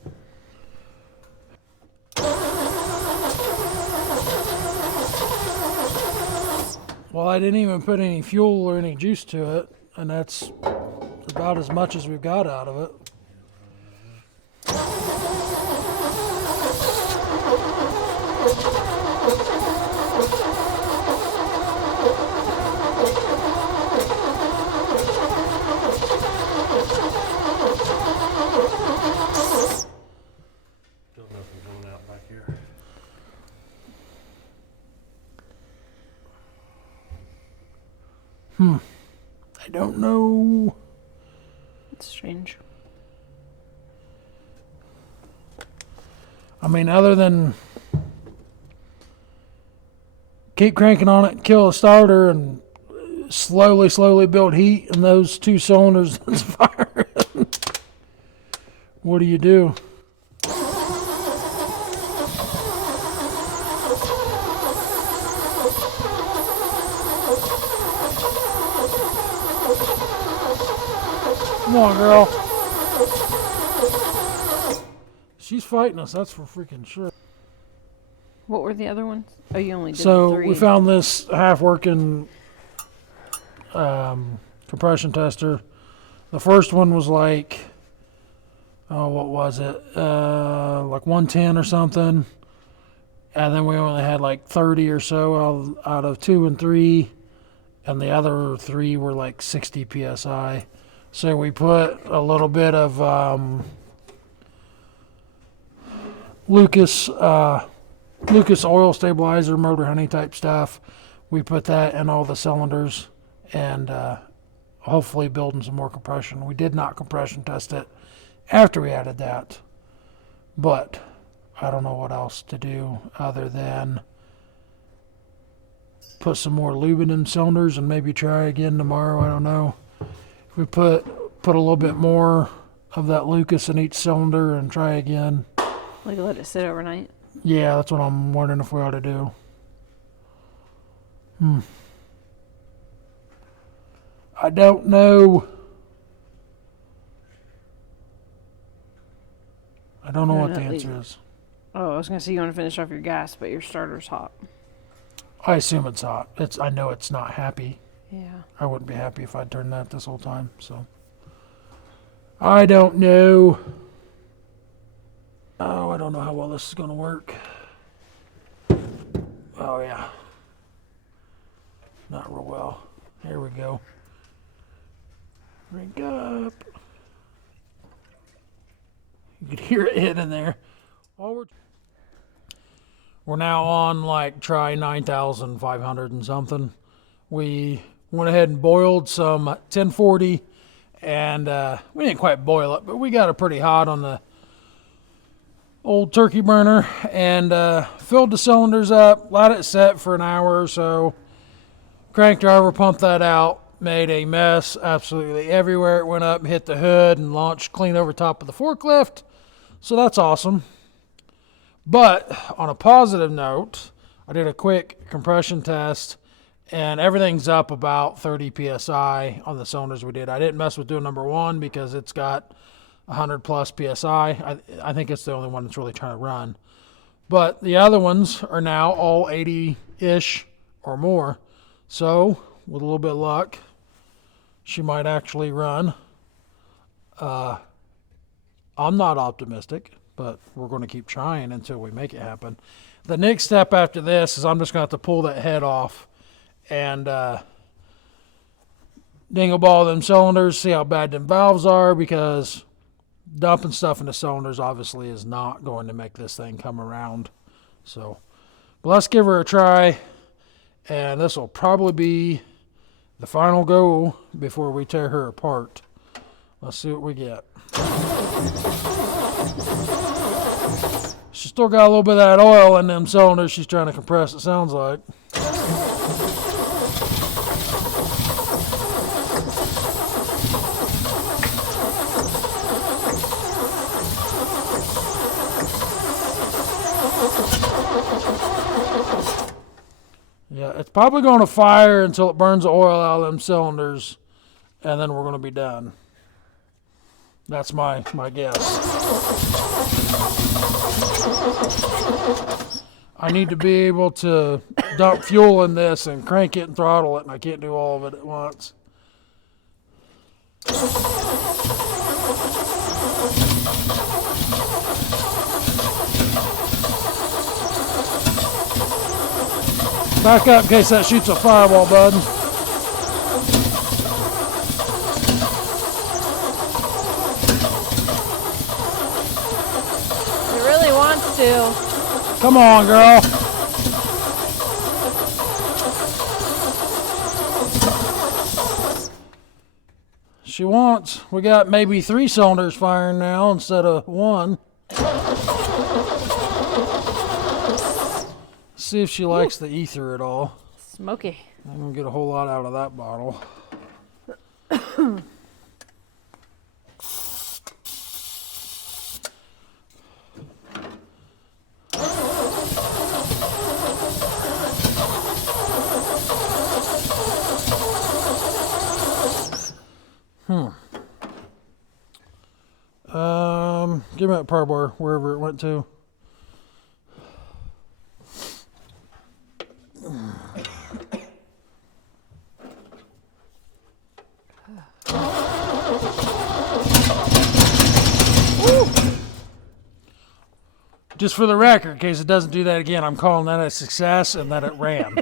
Well, I didn't even put any fuel or any juice to it, and that's about as much as we've got out of it. Still nothing coming out back here. I don't know. It's strange. I mean, other than keep cranking on it, kill a starter, and slowly build heat in those two cylinders that's firing. What do you do? Come on, girl. She's fighting us, that's for freaking sure. What were the other ones? Oh, you only did So three. we found this half-working compression tester. The first one was like, oh, what was it? Like 110 or something. And then we only had like 30 or so out of 2 and 3. And the other 3 were like 60 PSI. So we put a little bit of Lucas oil stabilizer, motor honey type stuff. We put that in all the cylinders and hopefully building some more compression. We did not compression test it after we added that, but I don't know what else to do other than put some more lube in them cylinders and maybe try again tomorrow. I don't know. If we put a little bit more of that Lucas in each cylinder and try again. Like let it sit overnight? Yeah, that's what I'm wondering if we ought to do. I don't know. I don't know what the answer is. Oh, I was gonna say you want to finish off your gas, but your starter's hot. I assume it's hot. I know it's not happy. Yeah. I wouldn't be happy if I'd turned that this whole time, so. I don't know. Oh, I don't know how well this is going to work. Oh, yeah. Not real well. Here we go. Crank up. You could hear it hit in there. We're now on like try 9,500 and something. We went ahead and boiled some 1040 and we didn't quite boil it, but we got it pretty hot on the old turkey burner and filled the cylinders up, let it set for an hour or so, crank driver, pumped that out, made a mess absolutely everywhere. It went up and hit the hood and launched clean over top of the forklift, so that's awesome. But on a positive note, I did a quick compression test and everything's up about 30 psi on the cylinders we did. I didn't mess with doing number 1 because it's got 100 plus psi. I think it's the only one that's really trying to run. But the other ones are now all 80-ish or more. So with a little bit of luck, she might actually run. I'm not optimistic, but we're going to keep trying until we make it happen. The next step after this is I'm just going to have to pull that head off and dingle ball them cylinders, see how bad them valves are, because dumping stuff in the cylinders obviously is not going to make this thing come around. So, but let's give her a try, and this will probably be the final go before we tear her apart. Let's see what we get. She's still got a little bit of that oil in them cylinders she's trying to compress, it sounds like. Yeah, it's probably going to fire until it burns the oil out of them cylinders, and then we're going to be done. That's my guess. I need to be able to dump fuel in this and crank it and throttle it, and I can't do all of it at once. Back up in case that shoots a fireball, bud. It really wants to. Come on, girl. She wants. We got maybe 3 cylinders firing now instead of 1. See if she likes the ether at all. Smoky. I'm gonna get a whole lot out of that bottle. Give me that power bar wherever it went to. Just for the record, in case it doesn't do that again, I'm calling that a success and that it ran.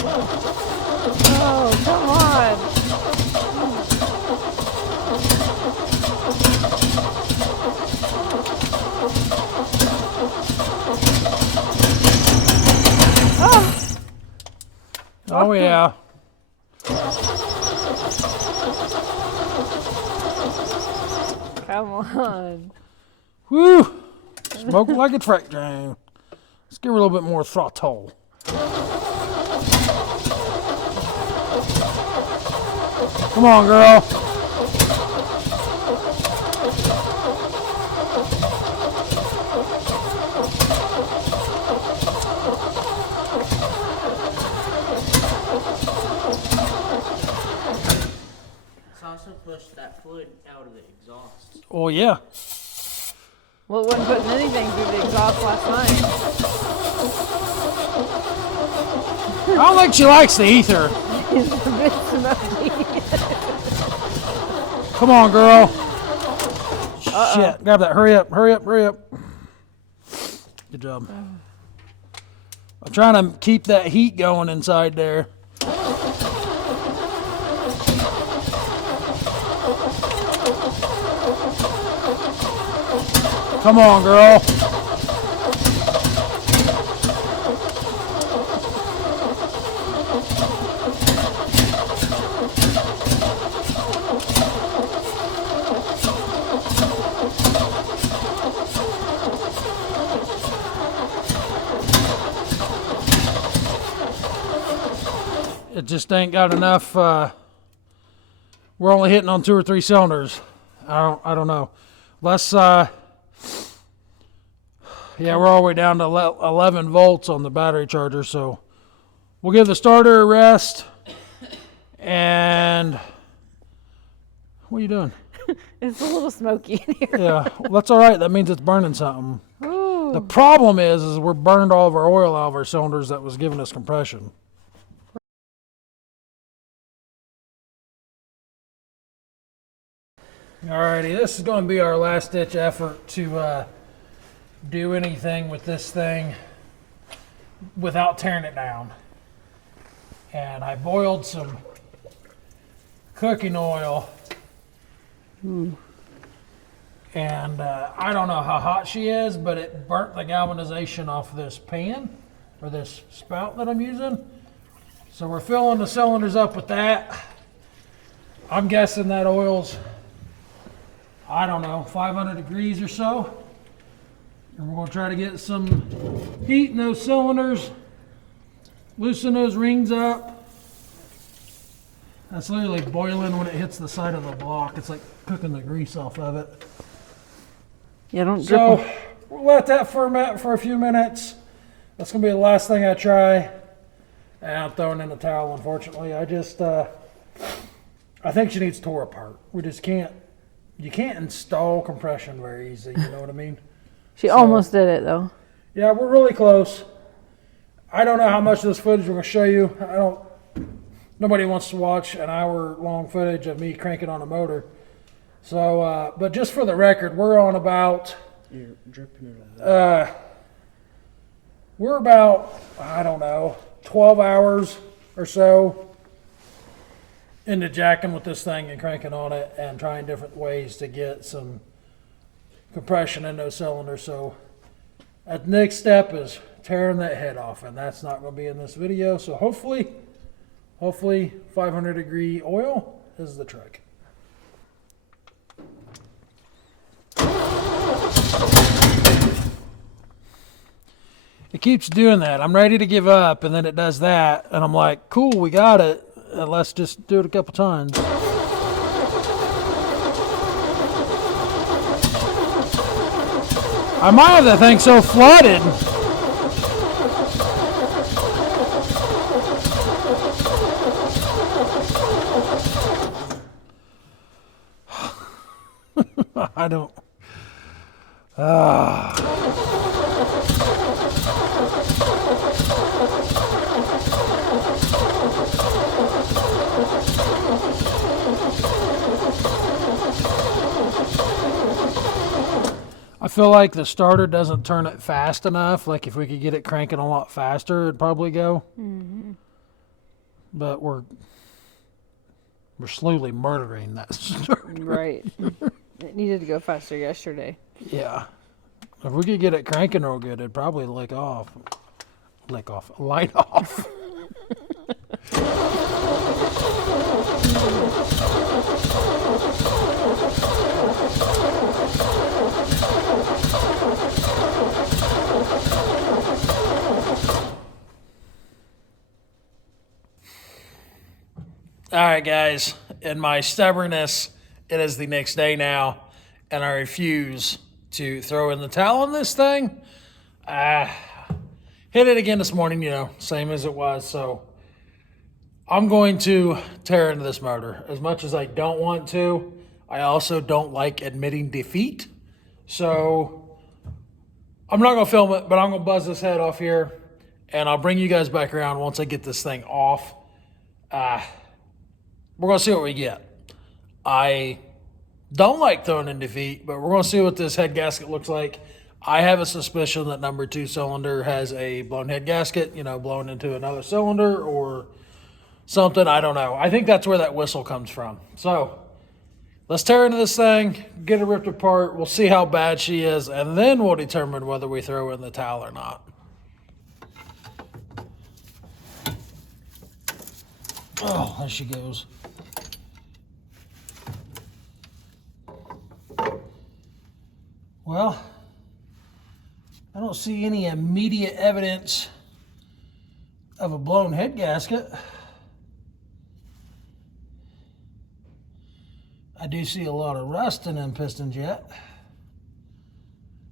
Oh, come on. Oh yeah. Come on. Woo! Smoking like a freight train. Let's give her a little bit more throttle. Come on, girl. It's also pushed that fluid out of the exhaust. Oh yeah. Well, it wasn't putting anything through the exhaust last night. I don't think she likes the ether. It's a bit smoky. Come on, girl. Shit. Grab that. Hurry up. Hurry up. Hurry up. Good job. I'm trying to keep that heat going inside there. Come on, girl. It just ain't got enough. We're only hitting on 2 or 3 cylinders. I don't know. Let's. Yeah, we're all the way down to 11 volts on the battery charger, so we'll give the starter a rest. And what are you doing? It's a little smoky in here. Yeah, well, that's all right. That means it's burning something. Ooh. The problem is we're burned all of our oil out of our cylinders that was giving us compression. Alrighty, this is going to be our last ditch effort to do anything with this thing without tearing it down. And I boiled some cooking oil. And I don't know how hot she is, but it burnt the galvanization off this pan or this spout that I'm using. So we're filling the cylinders up with that. I'm guessing that oil's, I don't know, 500 degrees or so. And we're going to try to get some heat in those cylinders, loosen those rings up. That's literally boiling when it hits the side of the block. It's like cooking the grease off of it. Yeah, don't So drip. we'll let that ferment for a few minutes. That's going to be the last thing I try. And I'm throwing in the towel, unfortunately. I think she needs tore apart. We just can't, you can't install compression very easy, you know what I mean? She almost did it though. Yeah, we're really close. I don't know how much of this footage we're going to show you. Nobody wants to watch an hour-long footage of me cranking on a motor. So, but just for the record, we're on about, You're dripping it all. we're about, I don't know, 12 hours or so into jacking with this thing and cranking on it and trying different ways to get some compression in those cylinders. So that next step is tearing that head off, and that's not going to be in this video. So hopefully 500 degree oil is the trick. It keeps doing that. I'm ready to give up, and then it does that, and I'm like, cool, we got it. Let's just do it a couple times. I might have that thing so flooded. I don't. I feel like the starter doesn't turn it fast enough. Like if we could get it cranking a lot faster, it'd probably go. Mm-hmm. But we're slowly murdering that starter. Right. It needed to go faster yesterday. Yeah. If we could get it cranking real good, it'd probably light off. All right, guys. In my stubbornness, it is the next day now, and I refuse to throw in the towel on this thing. Hit it again this morning, same as it was. So I'm going to tear into this motor. As much as I don't want to, I also don't like admitting defeat. So I'm not going to film it, but I'm going to buzz this head off here, and I'll bring you guys back around once I get this thing off. We're going to see what we get. I don't like throwing in defeat, but we're going to see what this head gasket looks like. I have a suspicion that number 2 cylinder has a blown head gasket, blown into another cylinder or something. I don't know. I think that's where that whistle comes from. So let's tear into this thing, get it ripped apart. We'll see how bad she is, and then we'll determine whether we throw in the towel or not. Oh, there she goes. Well, I don't see any immediate evidence of a blown head gasket. I do see a lot of rust in them pistons yet.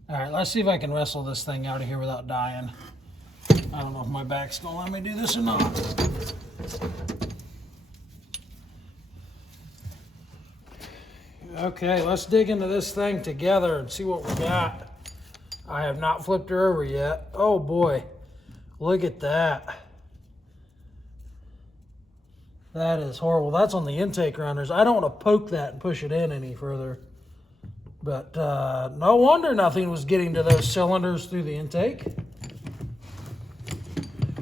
All right, let's see if I can wrestle this thing out of here without dying. I don't know if my back's gonna let me do this or not. Okay, let's dig into this thing together and see what we got. I have not flipped her over yet. Oh boy, look at that. That is horrible. That's on the intake runners. I don't want to poke that and push it in any further. But no wonder nothing was getting to those cylinders through the intake.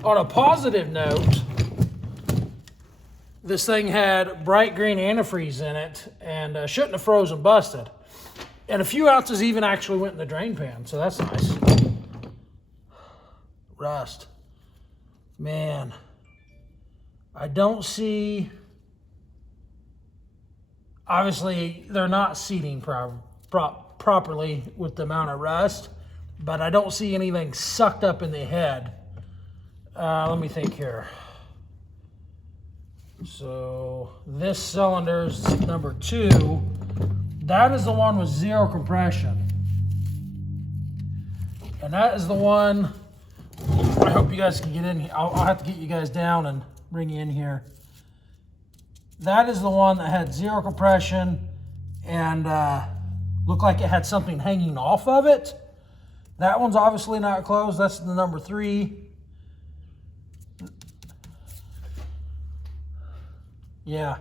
On a positive note, this thing had bright green antifreeze in it and shouldn't have frozen busted. And a few ounces even actually went in the drain pan, so that's nice. Rust. Man, I don't see... Obviously, they're not seating properly with the amount of rust, but I don't see anything sucked up in the head. Let me think here. So this cylinder's number 2. That is the one with 0 compression. And that is the one, I hope you guys can get in here. I'll have to get you guys down and bring you in here. That is the one that had 0 compression and looked like it had something hanging off of it. That one's obviously not closed. That's the number 3. Yeah,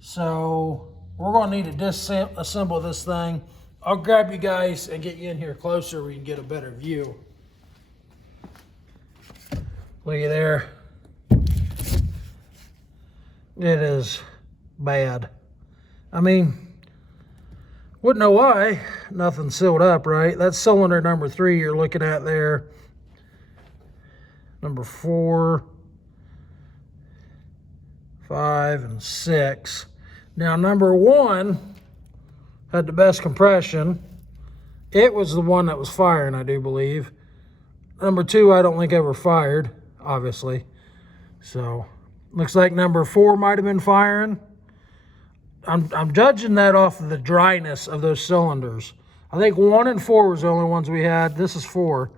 so we're going to need to disassemble this thing. I'll grab you guys and get you in here closer where you can get a better view. Look at there. It is bad. I mean, wouldn't know why. Nothing sealed up, right? That's cylinder number 3 you're looking at there. Number 4. 5 and 6. Now number 1 had the best compression. It was the one that was firing, I do believe. Number 2, I don't think ever fired, obviously. So, looks like number 4 might have been firing. I'm judging that off of the dryness of those cylinders. I think 1 and 4 was the only ones we had. This is 4.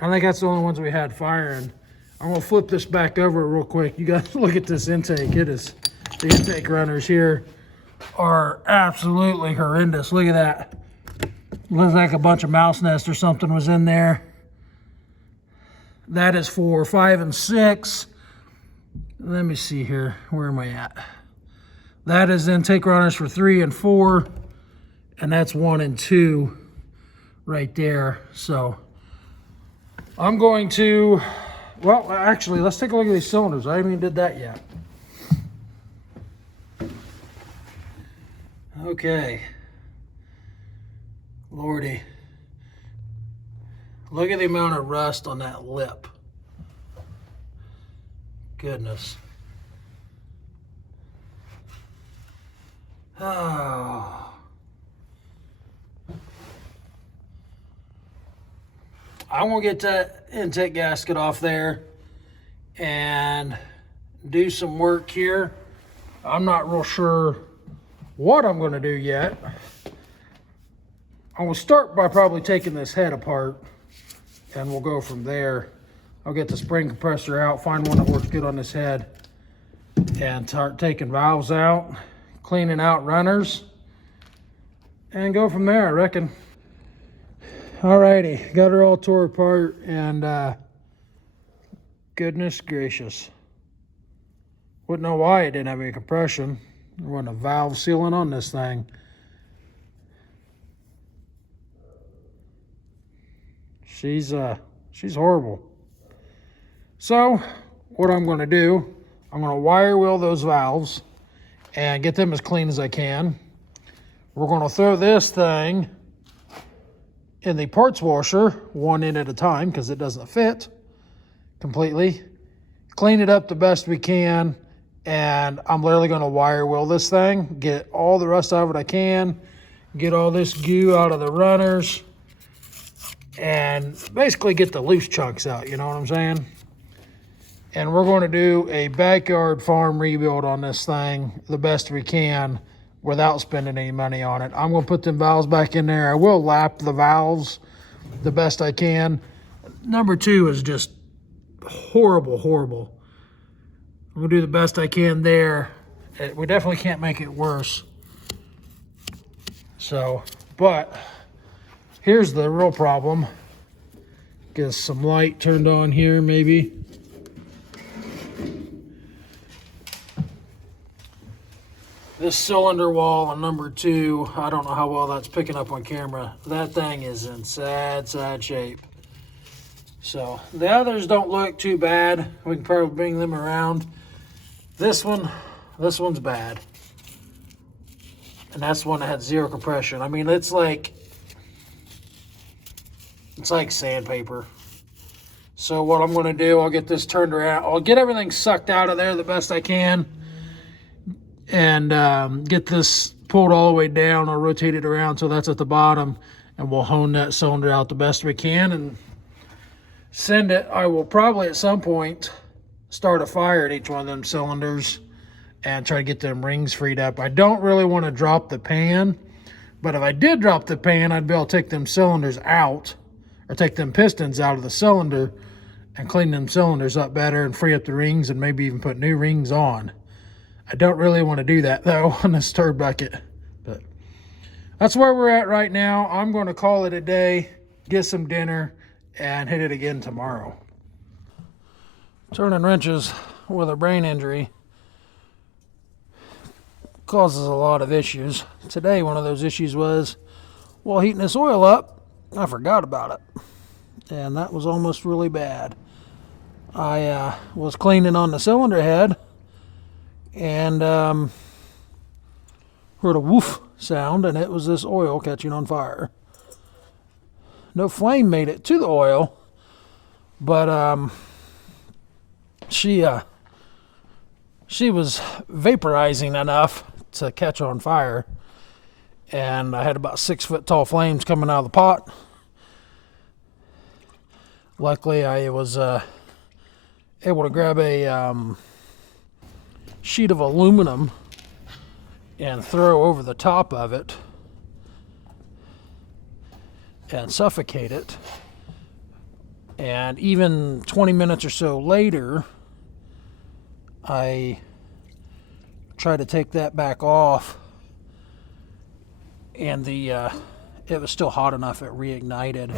I think that's the only ones we had firing. I'm gonna flip this back over real quick. You guys look at this intake. It is, the intake runners here are absolutely horrendous. Look at that. Looks like a bunch of mouse nests or something was in there. That is for 5 and 6. Let me see here. Where am I at? That is intake runners for 3 and 4. And that's 1 and 2 right there. So I'm going to, well, actually, let's take a look at these cylinders. I haven't even did that yet. Okay. Lordy. Look at the amount of rust on that lip. Goodness. Oh. I'm going to get that intake gasket off there and do some work here. I'm not real sure what I'm going to do yet. I'm going to start by probably taking this head apart, and we'll go from there. I'll get the spring compressor out, find one that works good on this head, and start taking valves out, cleaning out runners, and go from there, I reckon. Alrighty, got her all tore apart, and goodness gracious. Wouldn't know why it didn't have any compression. There wasn't a valve sealing on this thing. She's horrible. So, what I'm going to do, I'm going to wire wheel those valves and get them as clean as I can. We're going to throw this thing in the parts washer, one in at a time because it doesn't fit completely. Clean it up the best we can, and I'm literally going to wire wheel this thing, get all the rust out of it I can, get all this goo out of the runners, and basically get the loose chunks out, you know what I'm saying? And we're going to do a backyard farm rebuild on this thing the best we can without spending any money on it. I'm going to put them valves back in there. I will lap the valves the best I can. Number 2 is just horrible, horrible. I'm going to do the best I can there. We definitely can't make it worse. So, but here's the real problem. Get some light turned on here, maybe. This cylinder wall on number 2, I don't know how well that's picking up on camera. That thing is in sad, sad shape. So the others don't look too bad. We can probably bring them around. This one's bad. And that's the one that had 0 compression. I mean, it's like sandpaper. So what I'm going to do, I'll get this turned around. I'll get everything sucked out of there the best I can. And get this pulled all the way down. I'll rotate it around so that's at the bottom. And we'll hone that cylinder out the best we can and send it. I will probably at some point start a fire at each one of them cylinders and try to get them rings freed up. I don't really want to drop the pan. But if I did drop the pan, I'd be able to take them cylinders out, or take them pistons out of the cylinder and clean them cylinders up better and free up the rings and maybe even put new rings on. I don't really want to do that though on this turd bucket, but that's where we're at right now. I'm going to call it a day, get some dinner, and hit it again tomorrow. Turning wrenches with a brain injury causes a lot of issues. Today, one of those issues was, while heating this oil up, I forgot about it. And that was almost really bad. I was cleaning on the cylinder head and heard a woof sound, and it was this oil catching on fire. No flame made it to the oil, but she was vaporizing enough to catch on fire, and I had about 6 foot tall flames coming out of the pot. Luckily, I was able to grab a sheet of aluminum and throw over the top of it and suffocate it. And even 20 minutes or so later, I tried to take that back off, and it was still hot enough it reignited.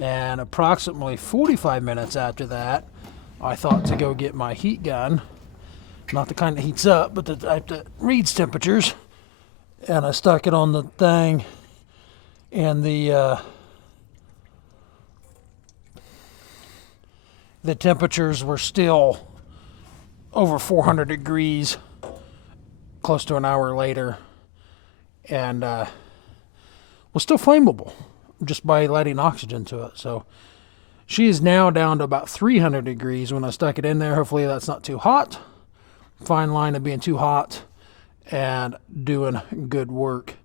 And approximately 45 minutes after that, I thought to go get my heat gun, not the kind that heats up, but the type that reads temperatures, and I stuck it on the thing, and the temperatures were still over 400 degrees close to an hour later, and was still flammable just by letting oxygen to it. So she is now down to about 300 degrees when I stuck it in there. Hopefully that's not too hot. Fine line of being too hot and doing good work.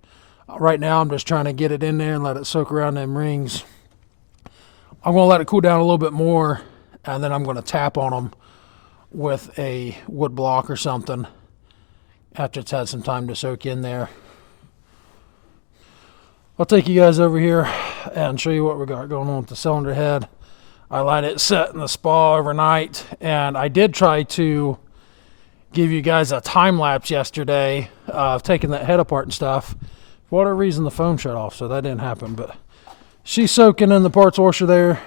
Right now I'm just trying to get it in there and let it soak around them rings. I'm going to let it cool down a little bit more, and then I'm going to tap on them with a wood block or something after it's had some time to soak in there. I'll take you guys over here and show you what we got going on with the cylinder head. I let it set in the spa overnight, and I did try to give you guys a time lapse yesterday of taking that head apart and stuff. For whatever reason, the phone shut off, so that didn't happen. But she's soaking in the parts washer there.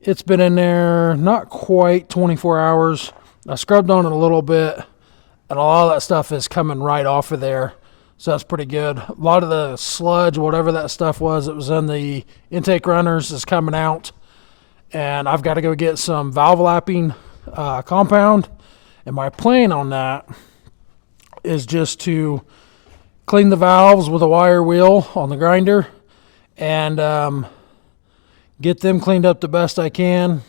It's been in there not quite 24 hours. I scrubbed on it a little bit, and a lot of that stuff is coming right off of there. So that's pretty good. A lot of the sludge, whatever that stuff was, it was in the intake runners, is coming out. And I've got to go get some valve lapping compound. And my plan on that is just to clean the valves with a wire wheel on the grinder and get them cleaned up the best I can.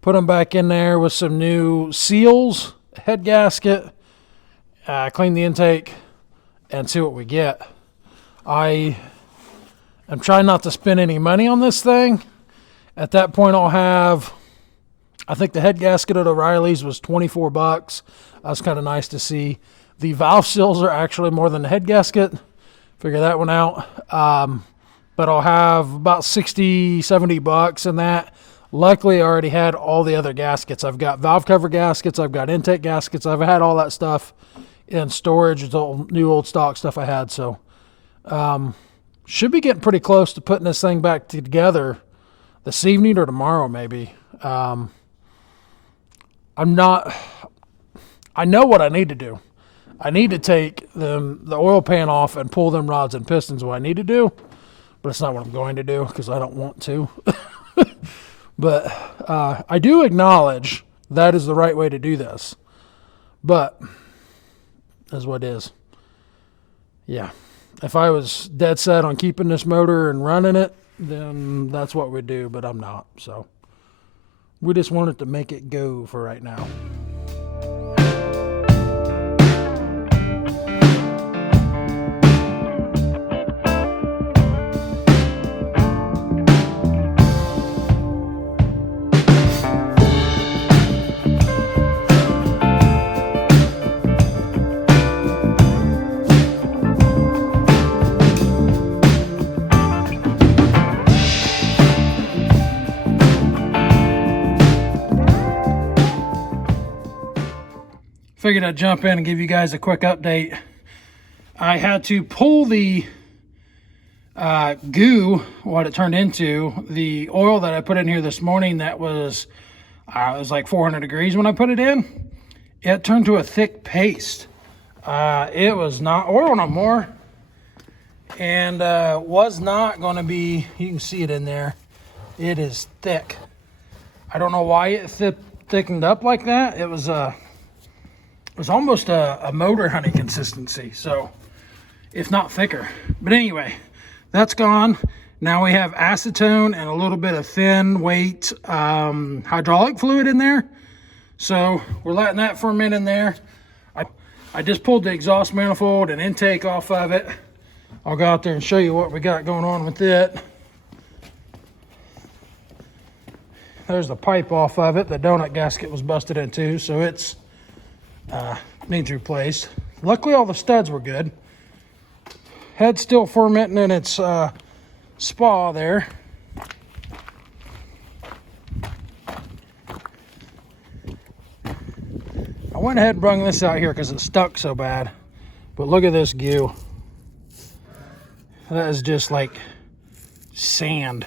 Put them back in there with some new seals, head gasket, clean the intake, and see what we get. I am trying not to spend any money on this thing. At that point, I'll have, I think the head gasket at O'Reilly's was $24. That's kind of nice to see. The valve seals are actually more than the head gasket. Figure that one out. But I'll have about $60, $70 in that. Luckily, I already had all the other gaskets. I've got valve cover gaskets. I've got intake gaskets. I've had all that stuff in storage. It's all new old stock stuff I had. So should be getting pretty close to putting this thing back together this evening or tomorrow maybe. I know what I need to do. I need to take the oil pan off and pull them rods and pistons, what I need to do, but it's not what I'm going to do because I don't want to. But I do acknowledge that is the right way to do this, but that's what it is. Yeah. If I was dead set on keeping this motor and running it, then that's what we'd do, but I'm not. So we just wanted to make it go for right now. Figured I'd jump in and give you guys a quick update. I had to pull the goo, what it turned into, the oil that I put in here this morning that was, it was like 400 degrees when I put it in. It turned to a thick paste. It was not oil no more, and was not going to be, you can see it in there, it is thick. I don't know why it thickened up like that. It was almost a motor honey consistency, so if not thicker. But anyway, that's gone. Now we have acetone and a little bit of thin weight hydraulic fluid in there. So we're letting that ferment in there. I just pulled the exhaust manifold and intake off of it. I'll go out there and show you what we got going on with it. There's the pipe off of it. The donut gasket was busted in too, so it's needs replaced. Luckily, all the studs were good. Head's still fermenting in its spa there. I went ahead and brung this out here because it stuck so bad. But look at this goo. That is just like sand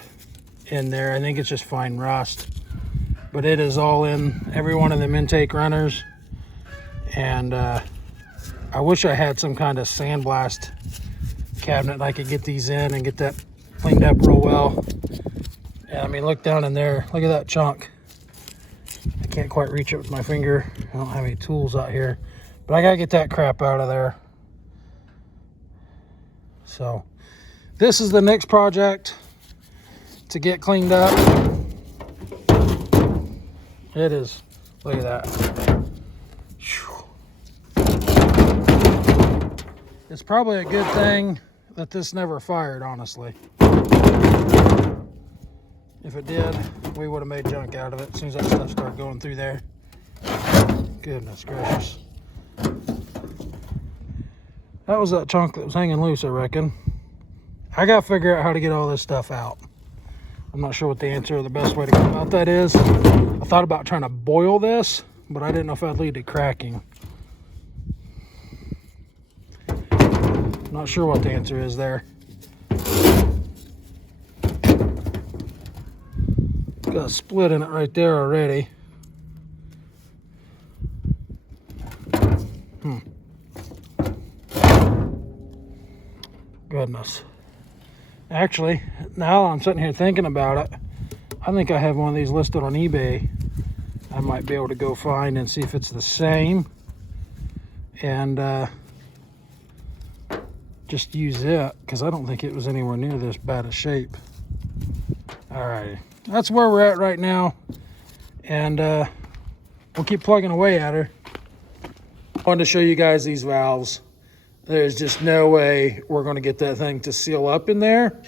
in there. I think it's just fine rust. But it is all in every one of them intake runners. And I wish I had some kind of sandblast cabinet I could get these in and get that cleaned up real well. Yeah, I mean, look down in there. Look at that chunk. I can't quite reach it with my finger. I don't have any tools out here. But I gotta get that crap out of there. So, this is the next project to get cleaned up. It is. Look at that. It's probably a good thing that this never fired, honestly. If it did, we would have made junk out of it as soon as that stuff started going through there. Goodness gracious. That was that chunk that was hanging loose, I reckon. I gotta figure out how to get all this stuff out. I'm not sure what the answer or the best way to go about that is. I thought about trying to boil this, but I didn't know if that'd lead to cracking. Not sure what the answer is there. Got a split in it right there already. Goodness. Actually, now I'm sitting here thinking about it, I think I have one of these listed on eBay. I might be able to go find and see if it's the same. And just use it, because I don't think it was anywhere near this bad a shape. Alright, that's where we're at right now, and we'll keep plugging away at her. I wanted to show you guys these valves. There's just no way we're going to get that thing to seal up in there.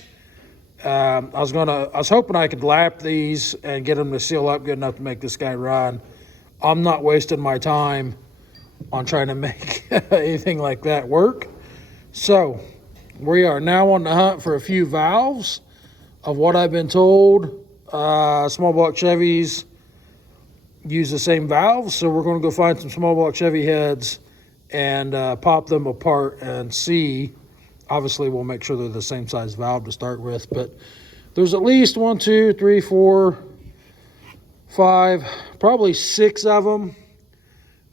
I was hoping I could lap these and get them to seal up good enough to make this guy run. I'm not wasting my time on trying to make anything like that work. So, we are now on the hunt for a few valves. Of what I've been told, small block Chevys use the same valves, so we're going to go find some small block Chevy heads and pop them apart and see. Obviously, we'll make sure they're the same size valve to start with, but there's at least 1, 2, 3, 4, 5, probably 6 of them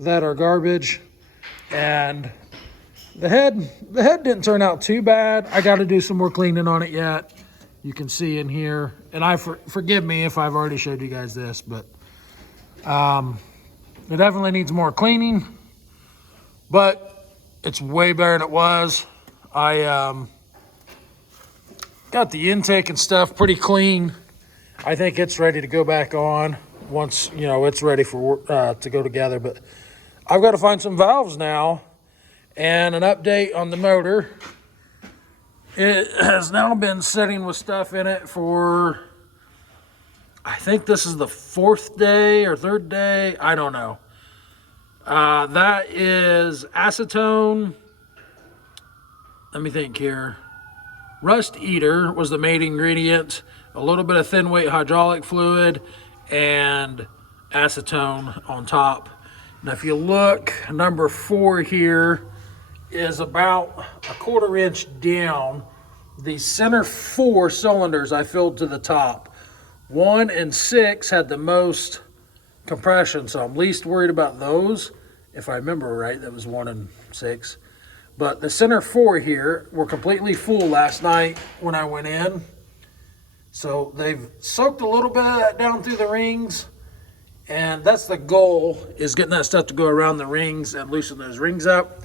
that are garbage, and the head didn't turn out too bad. I got to do some more cleaning on it yet. You can see in here, and forgive me if I've already showed you guys this, but it definitely needs more cleaning, but it's way better than it was. I got the intake and stuff pretty clean. I think it's ready to go back on once, you know, it's ready for to go together, but I've got to find some valves now. And an update on the motor. It has now been sitting with stuff in it for, I think this is the 4th day or 3rd day. I don't know. That is acetone. Let me think here. Rust Eater was the main ingredient. A little bit of thin weight hydraulic fluid and acetone on top. Now if you look, number 4 here is about a 1/4 inch down. The center 4 cylinders I filled to the top. 1 and 6 had the most compression, so I'm least worried about those. If I remember right, that was 1 and 6. But the center 4 here were completely full last night when I went in. So they've soaked a little bit of that down through the rings. And that's the goal, is getting that stuff to go around the rings and loosen those rings up.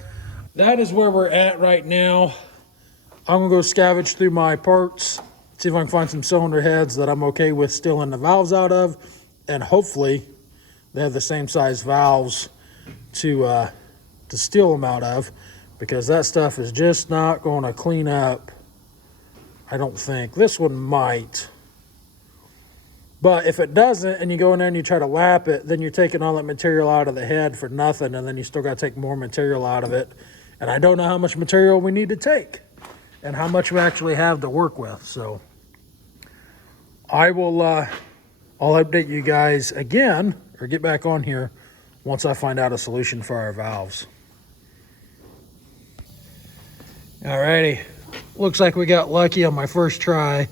That is where we're at right now. I'm gonna go scavenge through my parts, see if I can find some cylinder heads that I'm okay with stealing the valves out of, and hopefully they have the same size valves to steal them out of, because that stuff is just not going to clean up, I don't think. This one might, But if it doesn't, and you go in there and you try to lap it, then you're taking all that material out of the head for nothing, and then you still got to take more material out of it. And I don't know how much material we need to take and how much we actually have to work with. So I will, I'll update you guys again, or get back on here once I find out a solution for our valves. Alrighty, looks like we got lucky on my first try.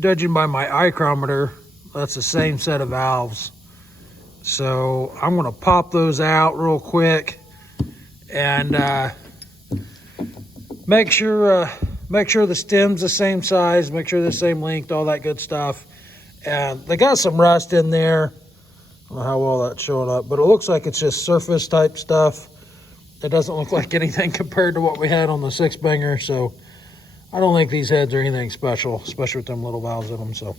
Judging by my ichrometer, that's the same set of valves. So I'm gonna pop those out real quick and make sure the stem's the same size, make sure the same length, all that good stuff. And they got some rust in there. I don't know how well that's showing up, but it looks like it's just surface type stuff. It doesn't look like anything compared to what we had on the 6-banger, so I don't think these heads are anything special, especially with them little valves in them. So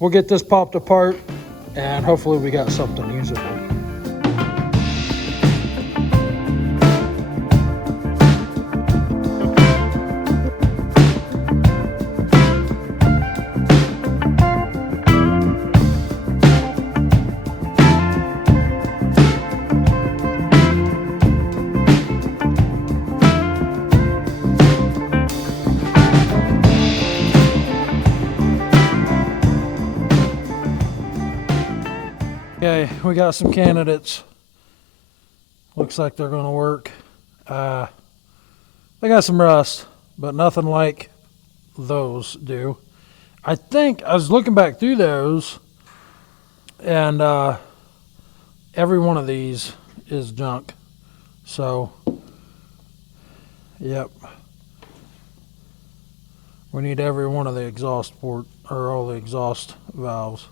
we'll get this popped apart and hopefully we got something usable. Okay, we got some candidates. Looks like they're going to work. They got some rust, but nothing like those do. I think I was looking back through those, and every one of these is junk. So, yep. We need every one of the exhaust port, or all the exhaust valves.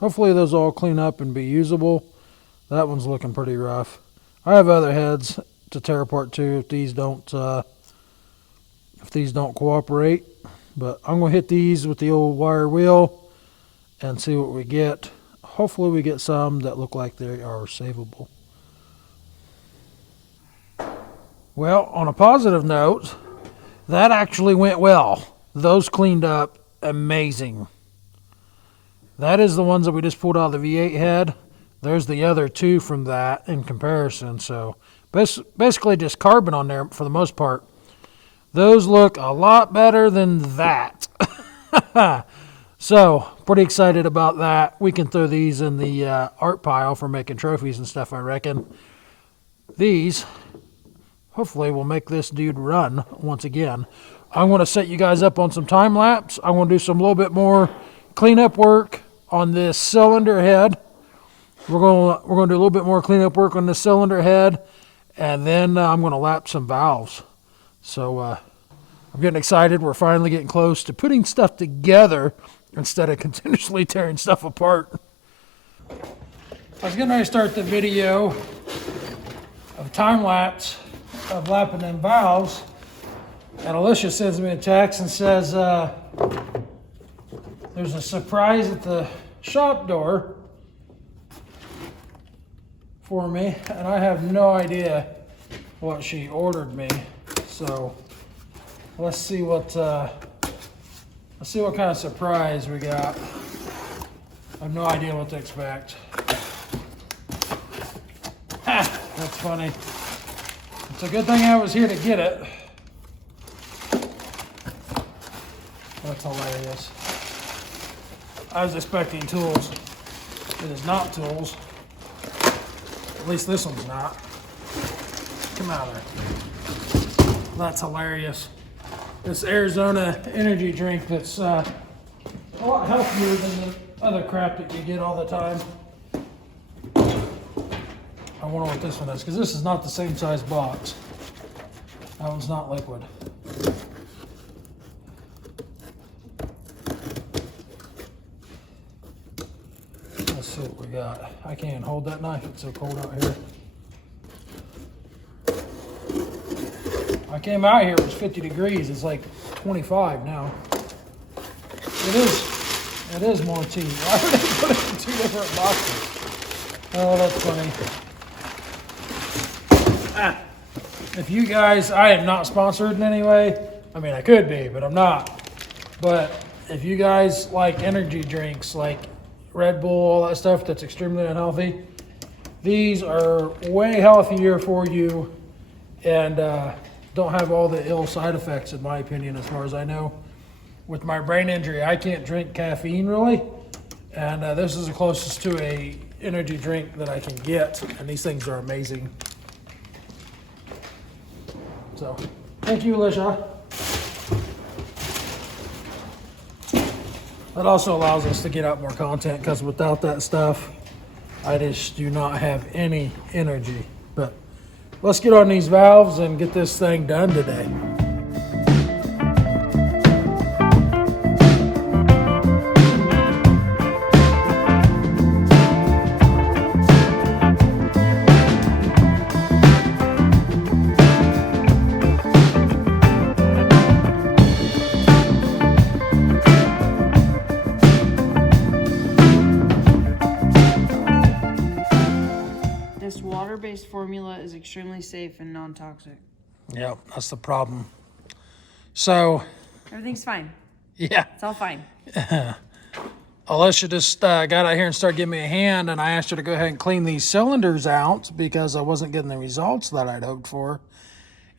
Hopefully those all clean up and be usable. That one's looking pretty rough. I have other heads to tear apart too if these don't cooperate. But I'm gonna hit these with the old wire wheel and see what we get. Hopefully we get some that look like they are savable. Well, on a positive note, that actually went well. Those cleaned up amazing. That is the ones that we just pulled out of the V8 head. There's the other two from that in comparison. So basically just carbon on there for the most part. Those look a lot better than that. So pretty excited about that. We can throw these in the art pile for making trophies and stuff, I reckon. These hopefully will make this dude run once again. I'm going to set you guys up on some time lapse. I'm going to do some little bit more cleanup work on this cylinder head. We're going to do a little bit more cleanup work on the cylinder head, and then I'm going to lap some valves. So I'm getting excited. We're finally getting close to putting stuff together instead of continuously tearing stuff apart. I was getting ready to start the video of time lapse of lapping them valves, and Alicia sends me a text and says there's a surprise at the shop door for me, and I have no idea what she ordered me. So let's see what kind of surprise we got. I have no idea what to expect. Ha! That's funny. It's a good thing I was here to get it. That's hilarious. I was expecting tools. It is not tools. At least this one's not. Come out of there. That's hilarious. This Arizona energy drink that's a lot healthier than the other crap that you get all the time. I wonder what this one is, because this is not the same size box. That one's not liquid. Let's see what we got. I can't hold that knife, it's so cold out here. I came out here, it was 50 degrees. It's like 25 now. It is more tea. Why would they put it in two different boxes? Oh, that's funny. If you guys, I am not sponsored in any way. I mean, I could be, but I'm not. But if you guys like energy drinks like Red Bull, all that stuff that's extremely unhealthy, these are way healthier for you and don't have all the ill side effects, in my opinion, as far as I know. With my brain injury, I can't drink caffeine really, and this is the closest to a energy drink that I can get, and these things are amazing. So, thank you, Alicia. That also allows us to get out more content, because without that stuff, I just do not have any energy. But let's get on these valves and get this thing done today. This water-based formula is extremely safe and non-toxic. Yeah, that's the problem. So, Everything's fine. yeah. It's all fine. Alicia just got out here and started giving me a hand, and I asked her to go ahead and clean these cylinders out because I wasn't getting the results that I'd hoped for.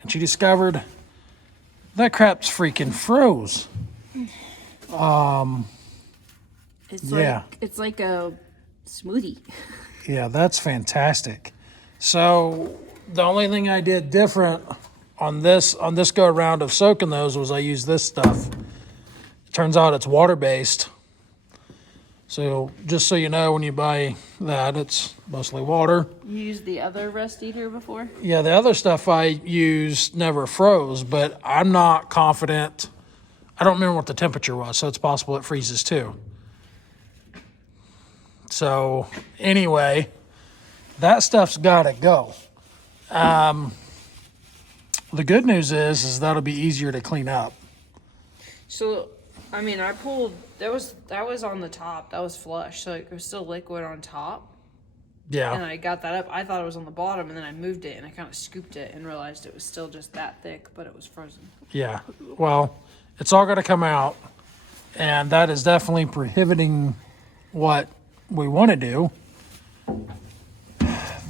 And she discovered that crap's freaking froze. It's like a smoothie. Yeah, that's fantastic. So the only thing I did different on this go around of soaking those was I used this stuff. It turns out it's water based. So just so you know, when you buy that, it's mostly water. You used the other rust eater before? Yeah, the other stuff I used never froze, but I'm not confident. I don't remember what the temperature was, so it's possible it freezes too. So anyway, that stuff's got to go. The good news is that'll be easier to clean up. So, I mean, I pulled, that was on the top. That was flush, so it was still liquid on top. And Yeah, I got that up. I thought it was on the bottom, and then I moved it, and I kind of scooped it and realized it was still just that thick, but it was frozen. yeah. Well, it's all going to come out, and that is definitely prohibiting what we want to do.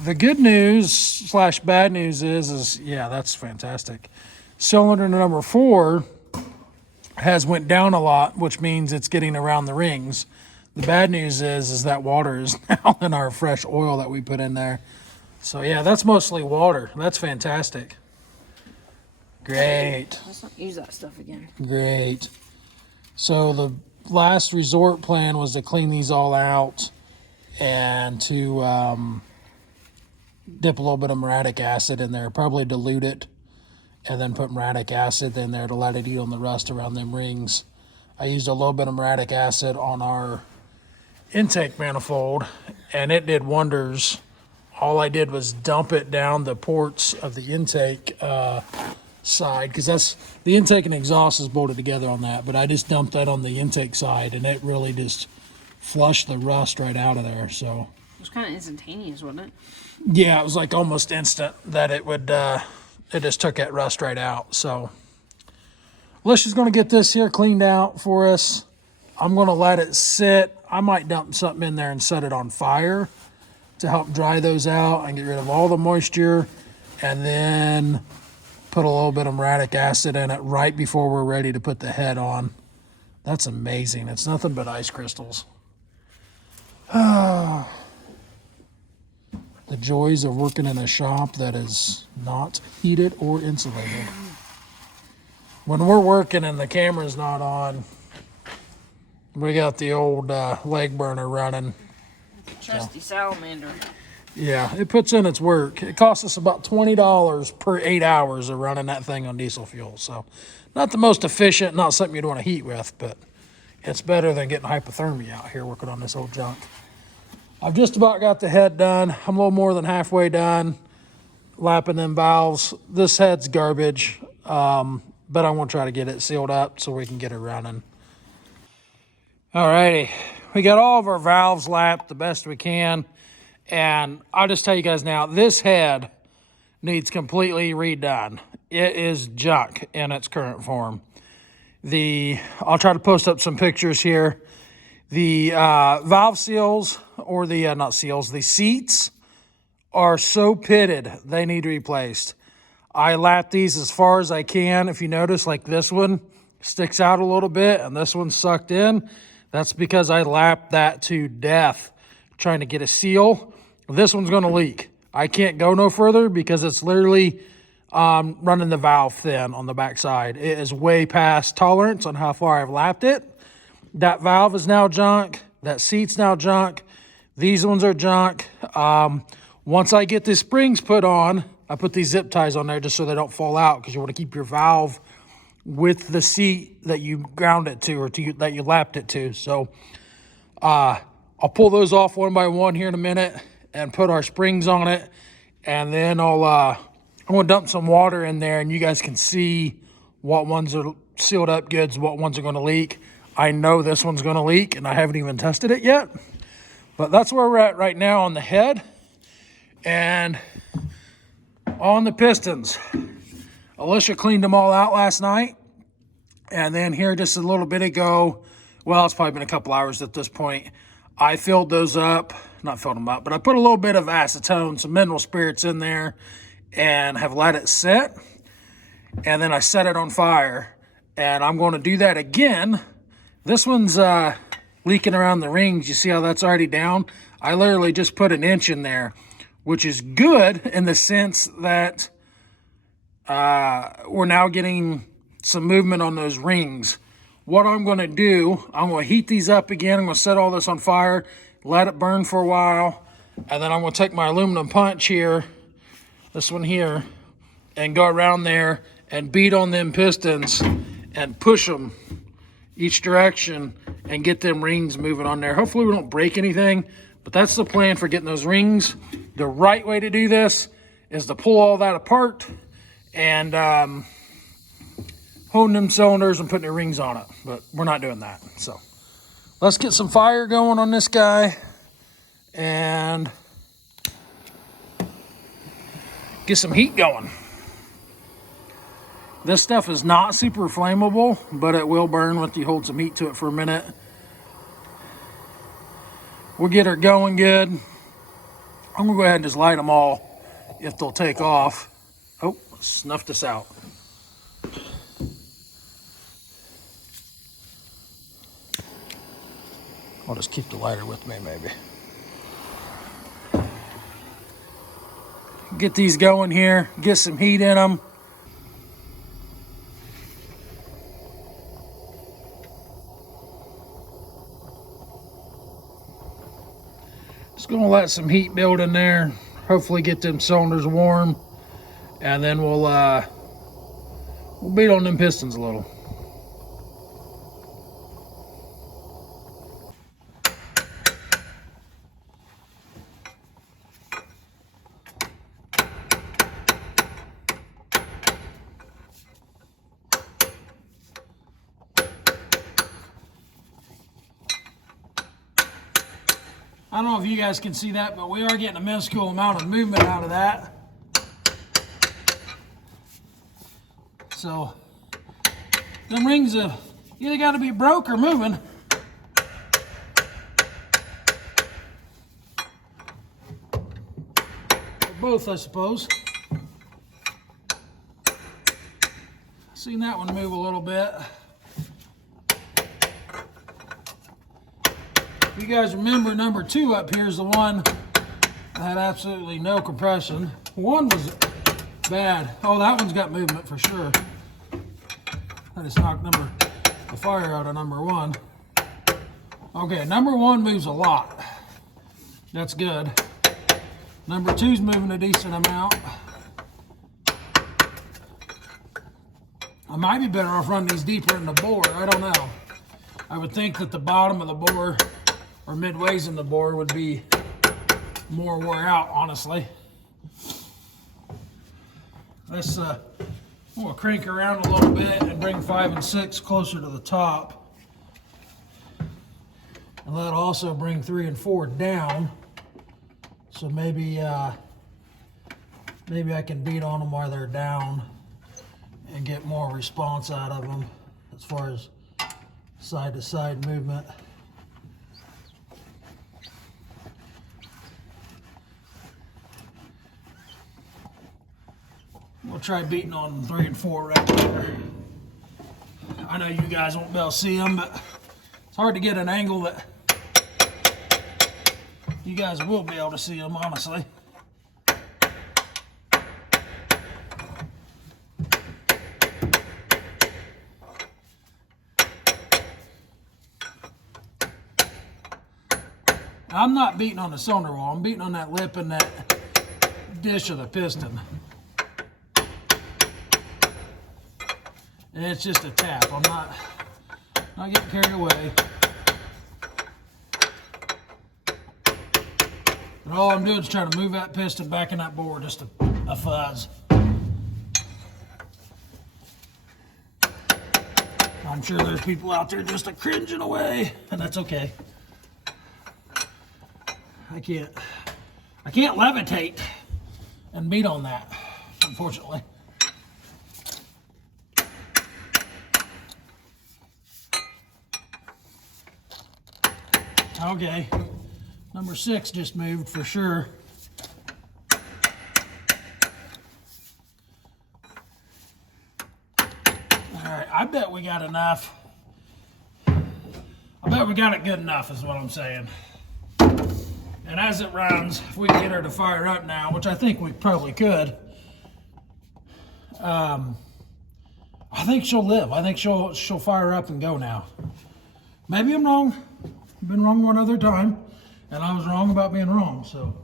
The good news / bad news is yeah, that's fantastic. Cylinder number 4 has went down a lot, which means it's getting around the rings. The bad news is that water is now in our fresh oil that we put in there. So yeah, that's mostly water. That's fantastic. Great. Let's not use that stuff again. Great. So the last resort plan was to clean these all out and to dip a little bit of muriatic acid in there, probably dilute it, and then put muriatic acid in there to let it eat on the rust around them rings. I used a little bit of muriatic acid on our intake manifold, and it did wonders. All I did was dump it down the ports of the intake side, because that's the intake and exhaust is bolted together on that, but I just dumped that on the intake side, and it really just flushed the rust right out of there. So It was kind of instantaneous, wasn't it? yeah, it was like almost instant that it would it just took that rust right out. So Alicia's going to get this here cleaned out for us. I'm going to let it sit. I might dump something in there and set it on fire to help dry those out and get rid of all the moisture, and then put a little bit of muriatic acid in it right before we're ready to put the head on. That's amazing. It's nothing but ice crystals. The joys of working in a shop that is not heated or insulated. When we're working and the camera's not on, we got the old leg burner running. Trusty salamander. Yeah, it puts in its work. It costs us about $20 per 8 hours of running that thing on diesel fuel. So not the most efficient, not something you'd want to heat with, but it's better than getting hypothermia out here working on this old junk. I've just about got the head done. I'm a little more than halfway done lapping them valves. This head's garbage, but I want to try to get it sealed up so we can get it running. Alrighty, we got all of our valves lapped the best we can, and I'll just tell you guys now, this head needs completely redone. It is junk in its current form. I'll try to post up some pictures here. The valve seals, or the, not seals, the seats are so pitted, they need replaced. I lap these as far as I can. If you notice, like this one sticks out a little bit and this one's sucked in. That's because I lapped that to death trying to get a seal. This one's going to leak. I can't go no further because it's literally running the valve thin on the backside. It is way past tolerance on how far I've lapped it. That valve is now junk. That seat's now junk. These ones are junk. Once I get the springs put on, I put these zip ties on there just so they don't fall out, because you want to keep your valve with the seat that you ground it to, or that you lapped it to. So I'll pull those off one by one here in a minute and put our springs on it. And then I'm going to dump some water in there, and you guys can see what ones are sealed up goods, what ones are going to leak. I know this one's going to leak, and I haven't even tested it yet. But that's where we're at right now on the head. And on the pistons, Alicia cleaned them all out last night. And then here just a little bit ago, well, it's probably been a couple hours at this point, I filled those up, not filled them up, but I put a little bit of acetone, some mineral spirits in there, and have let it sit. And then I set it on fire. And I'm going to do that again. This one's leaking around the rings. You see how that's already down? I literally just put an inch in there, which is good in the sense that we're now getting some movement on those rings. What I'm going to do, I'm going to heat these up again. I'm going to set all this on fire, let it burn for a while, and then I'm going to take my aluminum punch here, this one here, and go around there and beat on them pistons and push them each direction and get them rings moving on there. Hopefully we don't break anything, but that's the plan for getting those rings. The right way to do this is to pull all that apart and holding them cylinders and putting the rings on it, but we're not doing that. So let's get some fire going on this guy and get some heat going. This stuff is not super flammable, but it will burn once you hold some heat to it for a minute. We'll get her going good. I'm gonna go ahead and just light them all if they'll take off. Oh, snuff this out. I'll just keep the lighter with me, maybe. Get these going here, get some heat in them. Just gonna let some heat build in there, hopefully get them cylinders warm, and then we'll beat on them pistons a little. I don't know if you guys can see that, but we are getting a minuscule amount of movement out of that. So, them rings have either got to be broke or moving. Or both, I suppose. Seen that one move a little bit. If you guys remember, number 2 up here is the one that had absolutely no compression. One was bad. Oh, that one's got movement for sure. I just knocked the fire out of number 1. Okay, number 1 moves a lot. That's good. Number 2's moving a decent amount. I might be better off running these deeper in the bore. I don't know. I would think that the bottom of the bore or midways in the bore would be more wore out, honestly. Let's we'll crank around a little bit and bring 5 and 6 closer to the top. And that'll also bring 3 and 4 down. So maybe I can beat on them while they're down and get more response out of them. as far as side to side movement. We'll try beating on 3 and 4 right there. I know you guys won't be able to see them, but it's hard to get an angle that you guys will be able to see them, honestly. I'm not beating on the cylinder wall. I'm beating on that lip and that dish of the piston. And it's just a tap. I'm not getting carried away. And all I'm doing is trying to move that piston back in that bore, just a fuzz. I'm sure there's people out there just cringing away, and that's okay. I can't levitate and beat on that, unfortunately. Okay, number 6 just moved for sure. All right, I bet we got enough. I bet we got it good enough is what I'm saying. And as it runs, if we can get her to fire up now, which I think we probably could, I think she'll live. I think she'll fire up and go now. Maybe I'm wrong. I've been wrong one other time, and I was wrong about being wrong, so.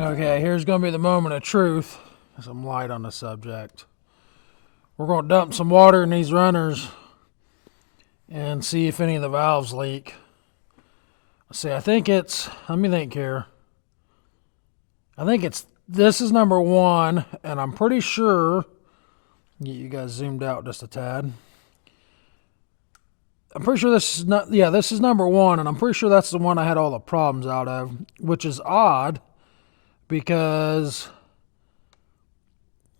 Okay, here's going to be the moment of truth. Some light on the subject. We're going to dump some water in these runners and see if any of the valves leak. Let's see, I think it's, let me think here. I think this is number 1, and I'm pretty sure, get you guys zoomed out just a tad. I'm pretty sure this is not, yeah, this is number 1, and I'm pretty sure that's the one I had all the problems out of, which is odd. Because,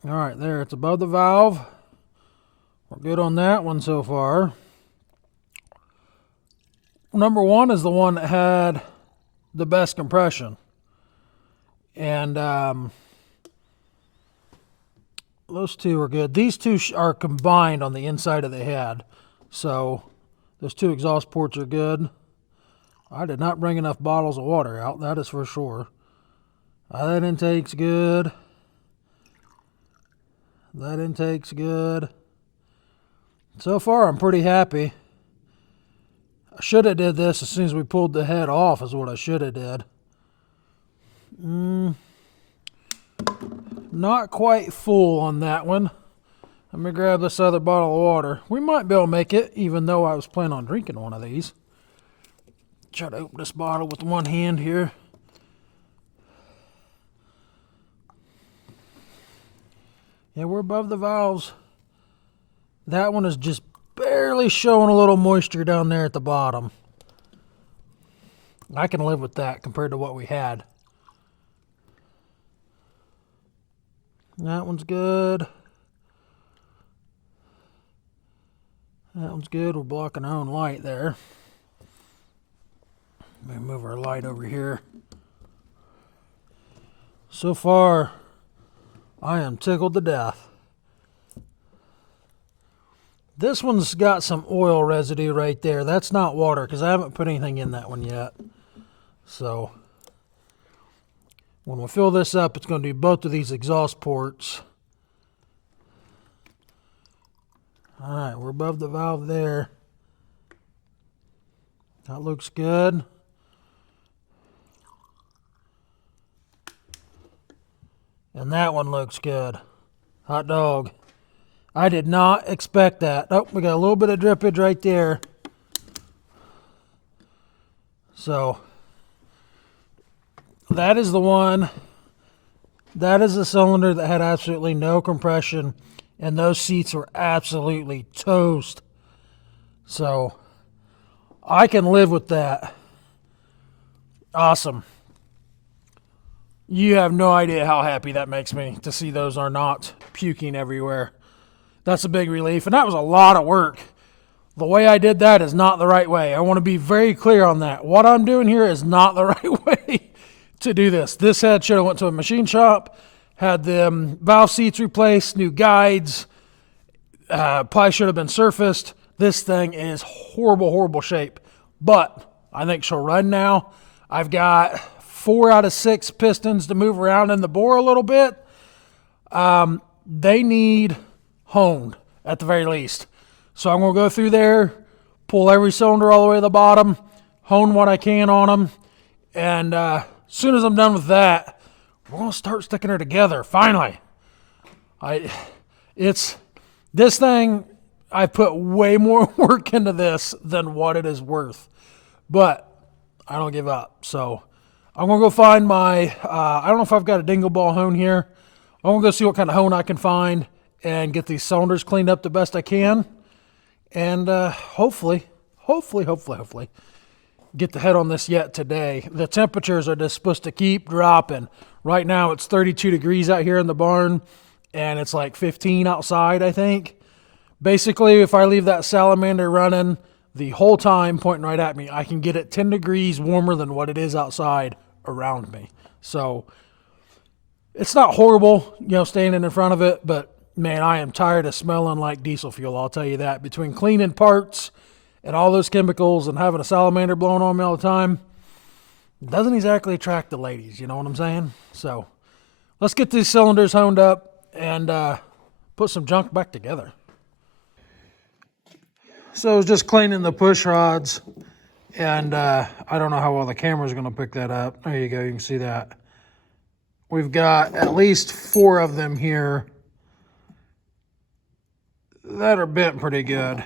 all right, there, it's above the valve. We're good on that one so far. Number 1 is the one that had the best compression. And those two are good. These two are combined on the inside of the head. So those 2 exhaust ports are good. I did not bring enough bottles of water out, that is for sure. That intake's good. That intake's good. So far, I'm pretty happy. I should have did this as soon as we pulled the head off is what I should have did. Not quite full on that one. Let me grab this other bottle of water. We might be able to make it, even though I was planning on drinking one of these. Try to open this bottle with one hand here. Yeah, we're above the valves. That one is just barely showing a little moisture down there at the bottom. I can live with that compared to what we had. That one's good. That one's good. We're blocking our own light there. Let me move our light over here. So far, I am tickled to death. This one's got some oil residue right there. That's not water because I haven't put anything in that one yet. So when we fill this up, it's going to do both of these exhaust ports. All right, we're above the valve there. That looks good. And that one looks good. Hot dog. I did not expect that. Oh, we got a little bit of drippage right there. So, that is the one. That is the cylinder that had absolutely no compression. And those seats were absolutely toast. So, I can live with that. Awesome. You have no idea how happy that makes me to see those are not puking everywhere. That's a big relief, and that was a lot of work. The way I did that is not the right way. I want to be very clear on that. What I'm doing here is not the right way to do this. This head should have went to a machine shop, had the valve seats replaced, new guides, probably should have been surfaced. This thing is horrible, horrible shape, but I think she'll run now. I've got 4 out of 6 pistons to move around in the bore a little bit. They need honed at the very least. So I'm going to go through there, pull every cylinder all the way to the bottom, hone what I can on them, and as soon as I'm done with that, we're going to start sticking her together, finally. This thing, I put way more work into this than what it is worth, but I don't give up. So I'm going to go find my, I don't know if I've got a dingle ball hone here. I'm going to go see what kind of hone I can find and get these cylinders cleaned up the best I can. And hopefully, get the head on this yet today. The temperatures are just supposed to keep dropping. Right now it's 32 degrees out here in the barn, and it's like 15 outside, I think. Basically, if I leave that salamander running the whole time pointing right at me, I can get it 10 degrees warmer than what it is outside around me. So it's not horrible, standing in front of it, but man, I am tired of smelling like diesel fuel, I'll tell you that. Between cleaning parts and all those chemicals and having a salamander blowing on me all the time, it doesn't exactly attract the ladies, you know what I'm saying? So let's get these cylinders honed up and put some junk back together. So I was just cleaning the push rods, and I don't know how well the camera's going to pick that up. There you go, you can see that. We've got at least 4 of them here that are bent pretty good.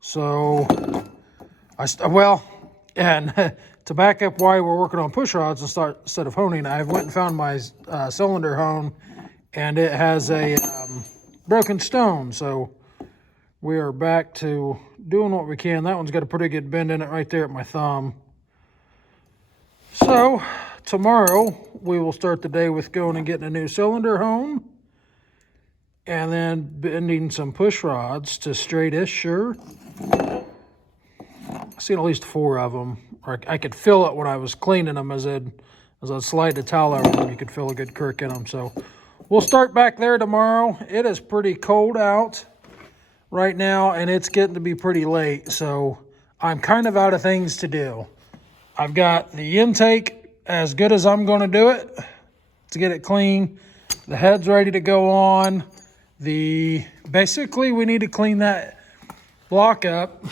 So, and to back up why we're working on push rods instead of honing, I went and found my cylinder hone, and it has a broken stone. So we are back to doing what we can. That one's got a pretty good bend in it right there at my thumb. So tomorrow we will start the day with going and getting a new cylinder hone, and then bending some push rods to straight-ish, sure. I've seen at least 4 of them. Or I could feel it when I was cleaning them as I'd slide the towel over them. You could feel a good kirk in them. So we'll start back there tomorrow. It is pretty cold out right now, and it's getting to be pretty late. So I'm kind of out of things to do. I've got the intake as good as I'm going to do it to get it clean. The head's ready to go on. Basically, we need to clean that block up,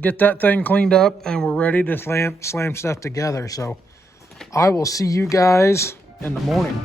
get that thing cleaned up, and we're ready to slam stuff together. So I will see you guys in the morning.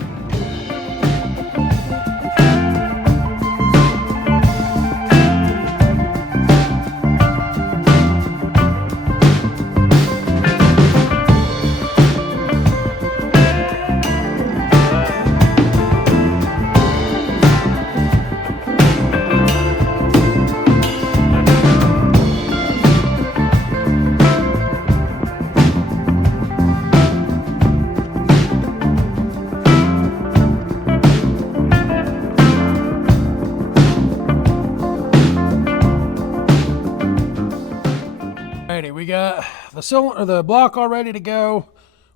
We got the block all ready to go.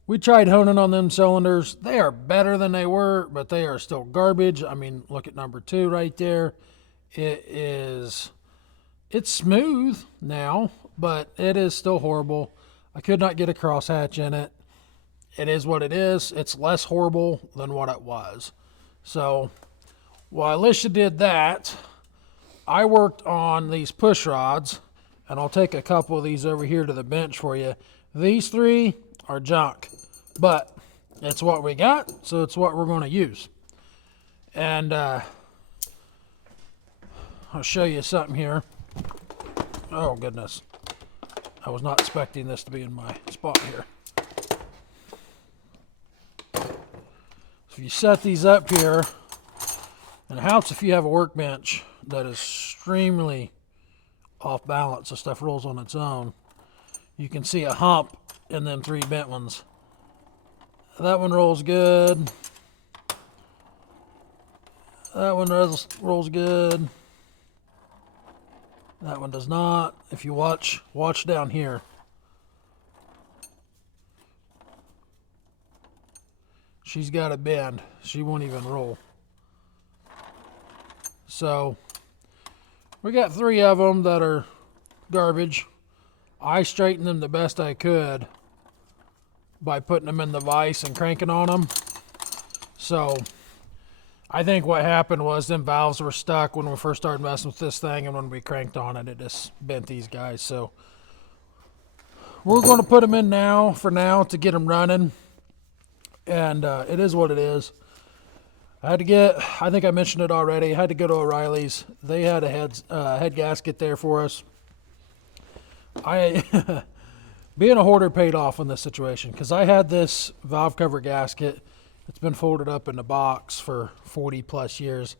We tried honing on them cylinders. They are better than they were, but they are still garbage. I mean, look at number 2 right there. It's smooth now, but it is still horrible. I could not get a crosshatch in it. It is what it is. It's less horrible than what it was. So while Alicia did that, I worked on these push rods. And I'll take a couple of these over here to the bench for you. These 3 are junk. But it's what we got, so it's what we're going to use. And I'll show you something here. Oh, goodness. I was not expecting this to be in my spot here. So if you set these up here, and it helps if you have a workbench that is extremely off balance, the stuff rolls on its own. You can see a hump in them 3 bent ones. That one rolls good. That one rolls good. That one does not. If you watch down here. She's got a bend. She won't even roll. So we got 3 of them that are garbage. I straightened them the best I could by putting them in the vise and cranking on them. So I think what happened was them valves were stuck when we first started messing with this thing, and when we cranked on it, it just bent these guys. So we're going to put them in now, for now, to get them running. And it is what it is. I had to get, I think I mentioned it already, I had to go to O'Reilly's. They had a head gasket there for us. Being a hoarder paid off in this situation, because I had this valve cover gasket. It's been folded up in the box for 40 plus years.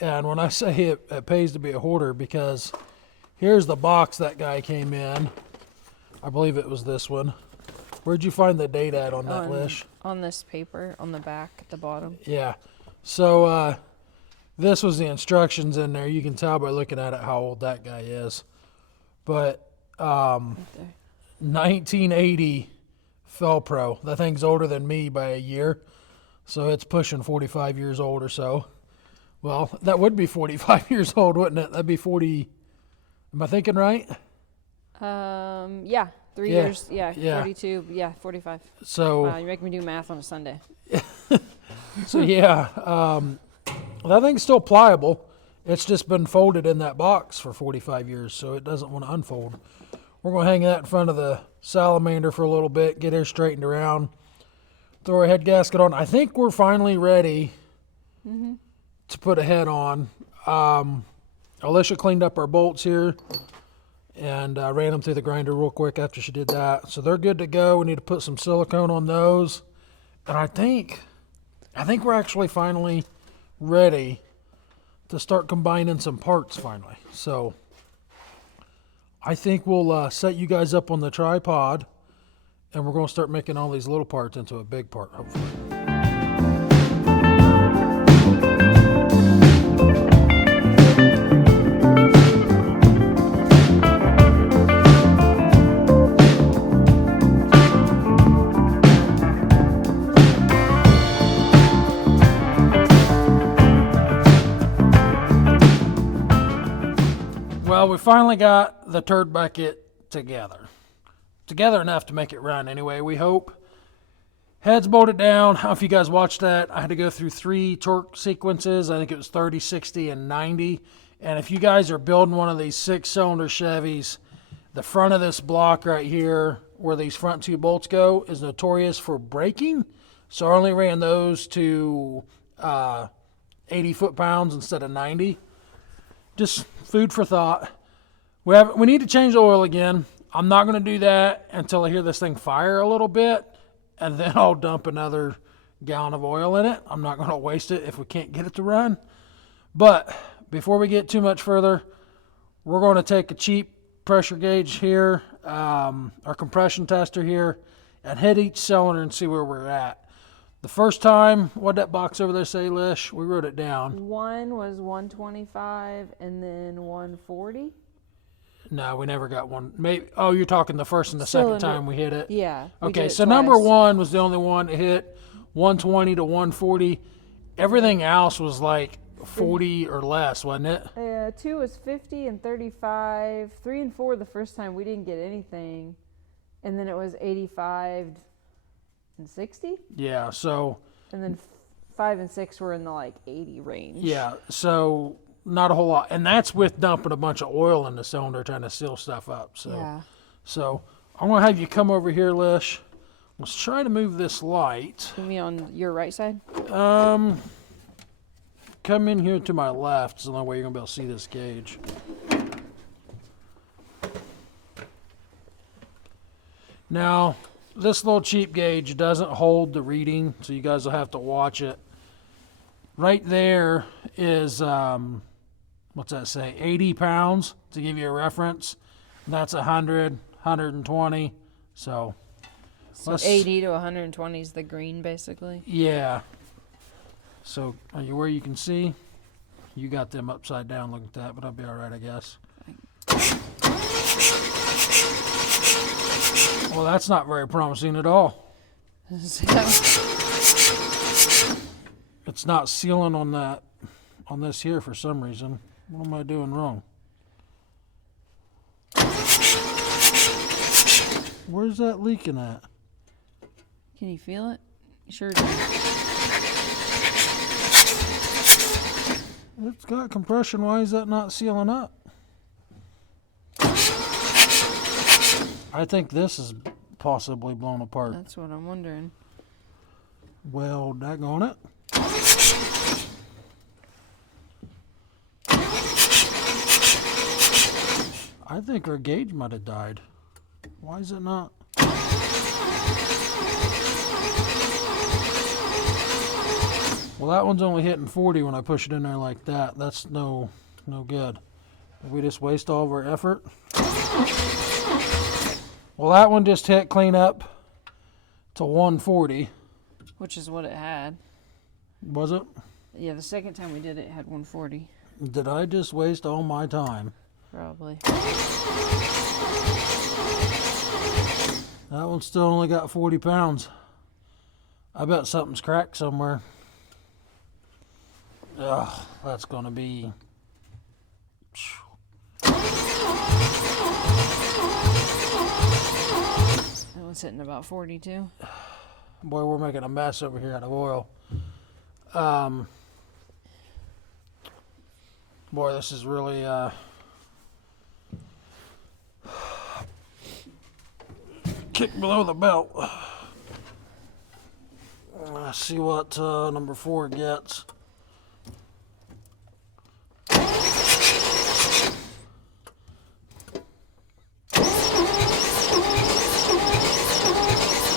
And when I say it pays to be a hoarder, because here's the box that guy came in. I believe it was this one. Where'd you find the date at on that, Lish? On this paper, on the back at the bottom. Yeah. So this was the instructions in there. You can tell by looking at it how old that guy is. But Right there. 1980 Felpro. That thing's older than me by a year. So it's pushing 45 years old or so. Well, that would be 45 years old, wouldn't it? That'd be 40. Am I thinking right? Yeah. 3 Yeah. years. Yeah. Yeah. 42. Yeah. 45. So, Wow, you're making me do math on a Sunday. so yeah, that thing's still pliable. It's just been folded in that box for 45 years, so it doesn't want to unfold. We're going to hang that in front of the salamander for a little bit, get her straightened around, throw our head gasket on. I think we're finally ready to put a head on. Alicia cleaned up our bolts here and ran them through the grinder real quick after she did that. So they're good to go. We need to put some silicone on those. And I think we're actually finally ready to start combining some parts finally. So I think we'll set you guys up on the tripod, and we're going to start making all these little parts into a big part, hopefully. Well, we finally got the turd bucket together enough to make it run anyway, we hope. Heads bolted down. I don't know if you guys watched that. I had to go through 3 torque sequences. I think it was 30, 60, and 90. And if you guys are building one of these 6-cylinder Chevys, the front of this block right here, where these front 2 bolts go, is notorious for breaking. So I only ran those to 80 foot-pounds instead of 90. Just food for thought. We need to change the oil again. I'm not going to do that until I hear this thing fire a little bit, and then I'll dump another gallon of oil in it. I'm not going to waste it if we can't get it to run. But before we get too much further, we're going to take a cheap pressure gauge here, our compression tester here, and hit each cylinder and see where we're at. The first time, what'd that box over there say, Lish? We wrote it down. One was 125 and then 140. No, we never got one. Maybe. Oh, you're talking the first and the second Cylinder. time we hit it? Yeah. we did Okay, it so twice. number 1 was the only one that hit 120 to 140. Everything else was like 40 or less, wasn't it? 2 was 50 and 35. 3 and 4 the first time we didn't get anything, and then it was 85 and 60, Yeah, so, and then 5 and 6 were in the like 80 range. yeah, so not a whole lot. And that's with dumping a bunch of oil in the cylinder trying to seal stuff up. So, Yeah. so I'm going to have you come over here, Lish. Let's try to move this light. You mean on your right side? Come in here to my left. It's the only way you're going to be able to see this gauge. Now, this little cheap gauge doesn't hold the reading, so you guys will have to watch it. Right there is, what's that say, 80 pounds, to give you a reference. That's 100, 120, so... So 80 to 120 is the green, basically. Yeah. So, are you where you can see? You got them upside down. Look at that, but I'll be all right, I guess. Well, that's not very promising at all. It's not sealing on that, on this here for some reason. What am I doing wrong? Where's that leaking at? Can you feel it? Sure. It's got compression. Why is that not sealing up? I think this is possibly blown apart. That's what I'm wondering. Well, daggone it. I think our gauge might have died. Why is it not? Well, that one's only hitting 40 when I push it in there like that. That's no good. Did we just waste all of our effort? Well, that one just hit clean up to 140. Which is what it had. Was it? Yeah, the second time we did it, it had 140. Did I just waste all my time? Probably. That one still only got 40 pounds. I bet something's cracked somewhere. Ugh, that's going to be... That one's hitting about 42. Boy, we're making a mess over here out of oil. Boy, this is really... kick below the belt. Let's see what number 4 gets.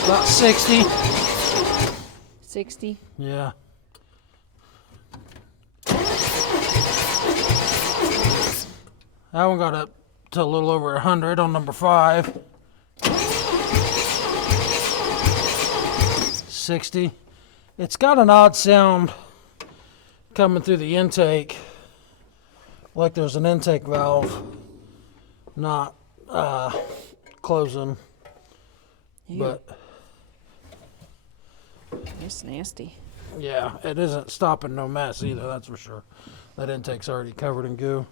About 60. 60. Yeah. That one got up to a little over 100 on number 5. 60. It's got an odd sound coming through the intake, like there's an intake valve not closing. Ew. But It's nasty. yeah, it isn't stopping no mess either, that's for sure. That intake's already covered in goo.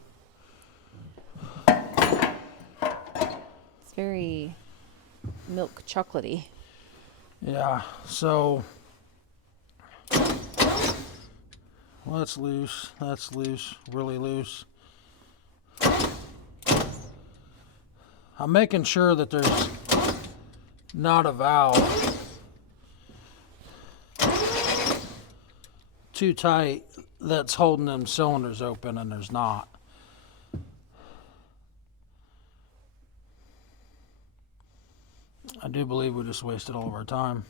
It's very milk chocolatey. Yeah, so well, that's loose, really loose. I'm making sure that there's not a valve too tight that's holding them cylinders open, and there's not. I do believe we just wasted all of our time.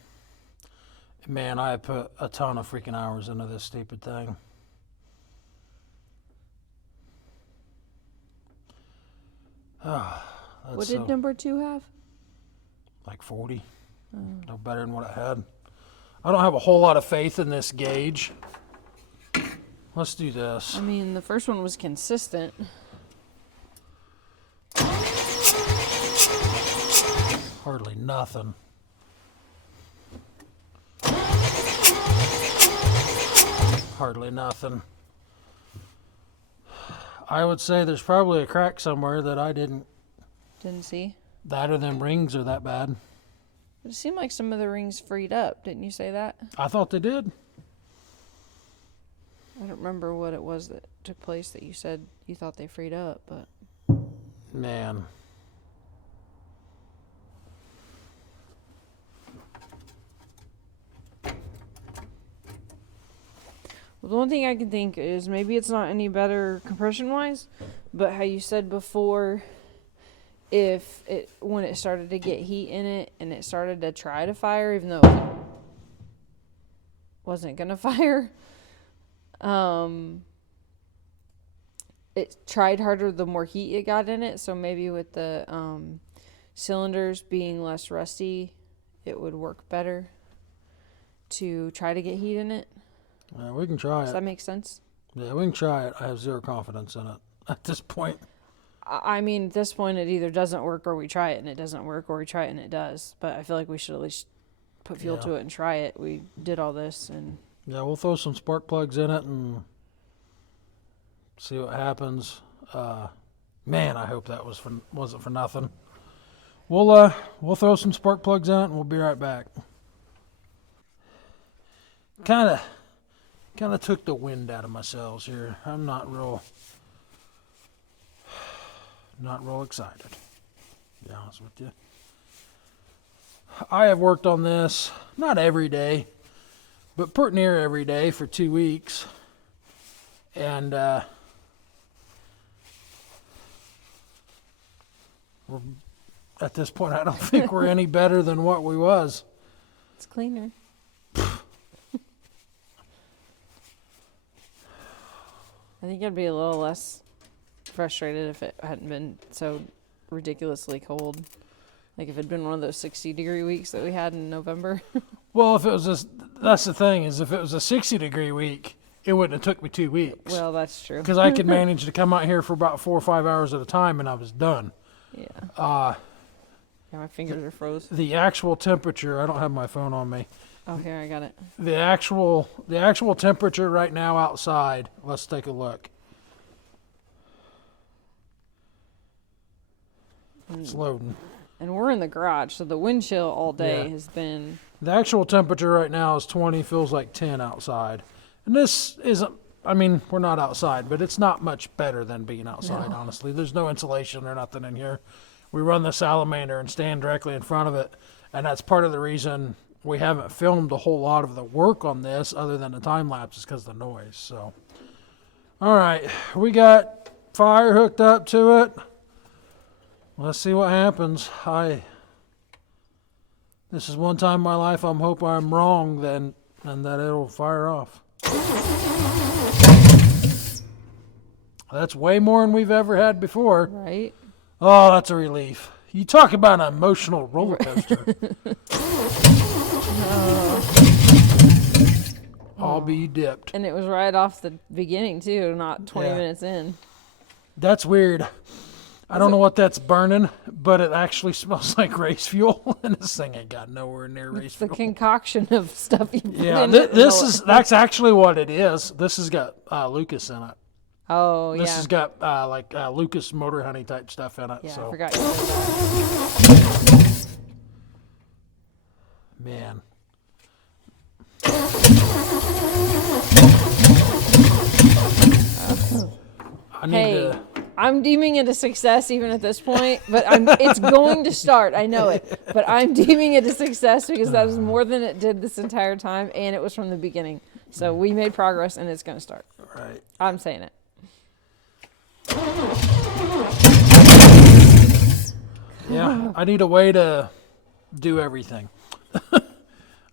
Man, I have put a ton of freaking hours into this stupid thing. What did number 2 have? Like 40. No better than what I had. I don't have a whole lot of faith in this gauge. Let's do this. I mean, the first one was consistent. Hardly nothing. Hardly nothing. I would say there's probably a crack somewhere that I didn't. Didn't see. That or them rings are that bad. It seemed like some of the rings freed up. Didn't you say that? I thought they did. I don't remember what it was that took place that you said you thought they freed up, but Man. Well, the one thing I can think is maybe it's not any better compression-wise, but how you said before, when it started to get heat in it and it started to try to fire, even though it wasn't gonna fire, it tried harder the more heat it got in it. So maybe with the cylinders being less rusty, it would work better to try to get heat in it. Yeah, we can try Does it. that make sense? Yeah, we can try it. I have zero confidence in it at this point. I mean, at this point, it either doesn't work or we try it and it doesn't work, or we try it and it does. But I feel like we should at least put fuel to it and try it. We did all this and... Yeah, we'll throw some spark plugs in it and see what happens. Man, I hope that wasn't for nothing. We'll throw some spark plugs in it and we'll be right back. Kind of took the wind out of my sails here. I'm not real excited, to be honest with you. I have worked on this, not every day, but pretty near every day for 2 weeks. And we're, at this point, I don't think we're any better than what we was. It's cleaner. I think I'd be a little less frustrated if it hadn't been so ridiculously cold. Like if it'd been one of those 60-degree weeks that we had in November. Well, if it was that's the thing, is if it was a 60-degree week, it wouldn't have took me 2 weeks. Well, that's true. Because I could manage to come out here for about 4 or 5 hours at a time and I was done. Yeah. Yeah, My fingers are froze. the actual temperature, I don't have my phone on me. Oh, here, I got it. The actual temperature right now outside, let's take a look. It's loading. And we're in the garage, so the wind chill all day Yeah. has been... The actual temperature right now is 20, feels like 10 outside. And this isn't, I mean, we're not outside, but it's not much better than being outside, honestly. There's no insulation or nothing in here. We run the salamander and stand directly in front of it, and that's part of the reason we haven't filmed a whole lot of the work on this other than the time lapses because of the noise. So, all right, we got fire hooked up to it. Let's see what happens. This is one time in my life I'm hoping I'm wrong and that it'll fire off. That's way more than we've ever had before. Right? Oh, that's a relief. You talk about an emotional roller coaster. I'll be dipped. And it was right off the beginning, too, not 20 Yeah. minutes in. That's weird. I don't know what that's burning, but it actually smells like race fuel, and this thing ain't got nowhere near race It's the fuel. concoction of stuff you put Yeah, in it. that's actually what it is. This has got Lucas in it. Oh, This yeah. has got Lucas Motor Honey type stuff in it. Yeah, so I forgot you said that. man. I need Hey, to. I'm deeming it a success even at this point, but it's going to start. I know it. But I'm deeming it a success because that was more than it did this entire time, and it was from the beginning. So we made progress, and it's going to start. Right. I'm saying it. Yeah, I need a way to do everything.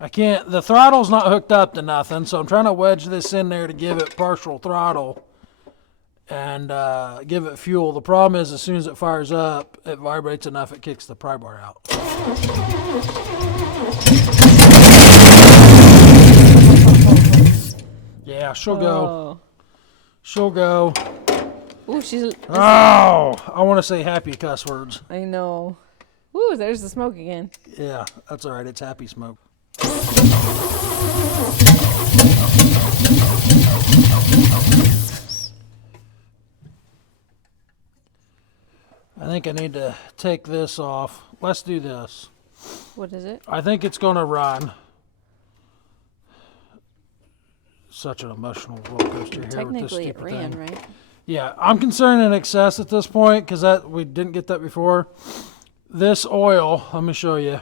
I can't. The throttle's not hooked up to nothing, so I'm trying to wedge this in there to give it partial throttle and give it fuel. The problem is, as soon as it fires up, it vibrates enough it kicks the pry bar out. Yeah, she'll go. Oh. She'll go. Ooh, she's... Oh, I want to say happy cuss words. I know. Ooh, there's the smoke again. Yeah, that's all right. It's happy smoke. I think I need to take this off. Let's do this. What is it? I think it's going to run. Such an emotional roller coaster here with this Technically, it stupid ran, thing. right? Yeah, I'm concerned in excess at this point because we didn't get that before. This oil, let me show you.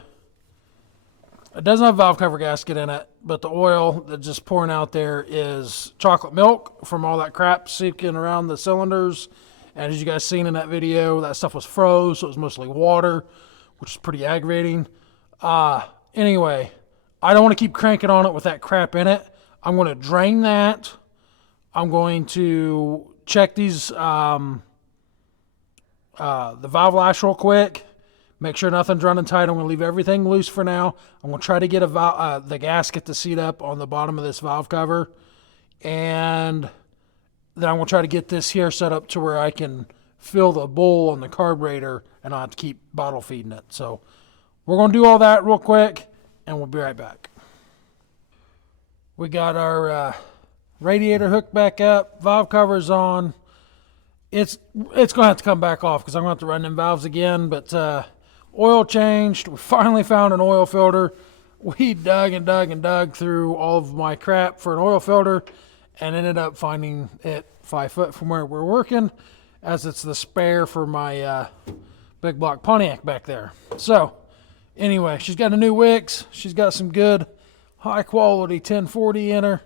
It doesn't have valve cover gasket in it, but the oil that's just pouring out there is chocolate milk from all that crap seeping around the cylinders. And as you guys seen in that video, that stuff was froze, so it was mostly water, which is pretty aggravating. Anyway, I don't want to keep cranking on it with that crap in it. I'm going to drain that. I'm going to check these the valve lash real quick. Make sure nothing's running tight. I'm going to leave everything loose for now. I'm going to try to get the gasket to seat up on the bottom of this valve cover. And then I'm going to try to get this here set up to where I can fill the bowl on the carburetor and not have to keep bottle feeding it. So we're going to do all that real quick, and we'll be right back. We got our radiator hooked back up, valve cover's on. It's going to have to come back off because I'm going to have to run them valves again, but oil changed. We finally found an oil filter. We dug and dug and dug through all of my crap for an oil filter and ended up finding it 5 foot from where we're working, as it's the spare for my big block Pontiac back there. So anyway, she's got a new wicks. She's got some good high quality 1040 in her.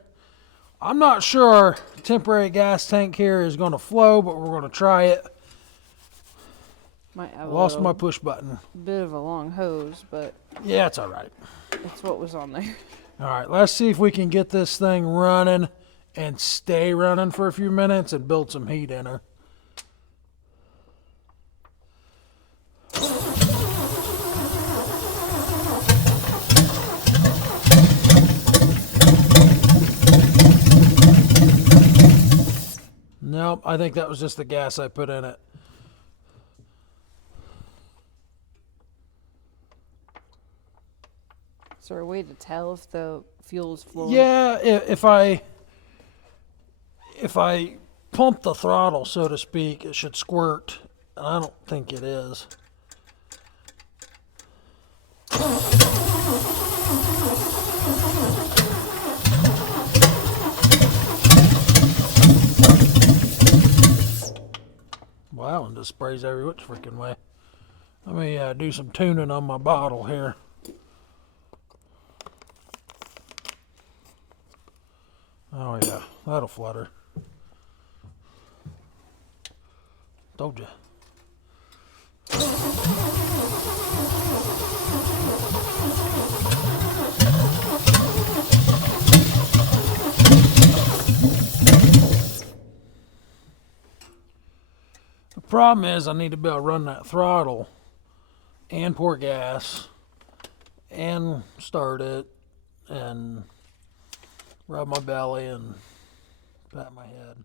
I'm not sure our temporary gas tank here is going to flow, but we're going to try it. Might have Lost a my little push button. bit of a long hose, but Yeah, it's all right. that's what was on there. All right, let's see if we can get this thing running and stay running for a few minutes and build some heat in her. Nope, I think that was just the gas I put in it. Is there a way to tell if the fuel is flowing? Yeah, if I pump the throttle, so to speak, it should squirt. And I don't think it is. Wow, and just sprays every which freaking way. Let me do some tuning on my bottle here. Oh yeah, that'll flutter. Told you. The problem is I need to be able to run that throttle and pour gas and start it and rub my belly and pat my head.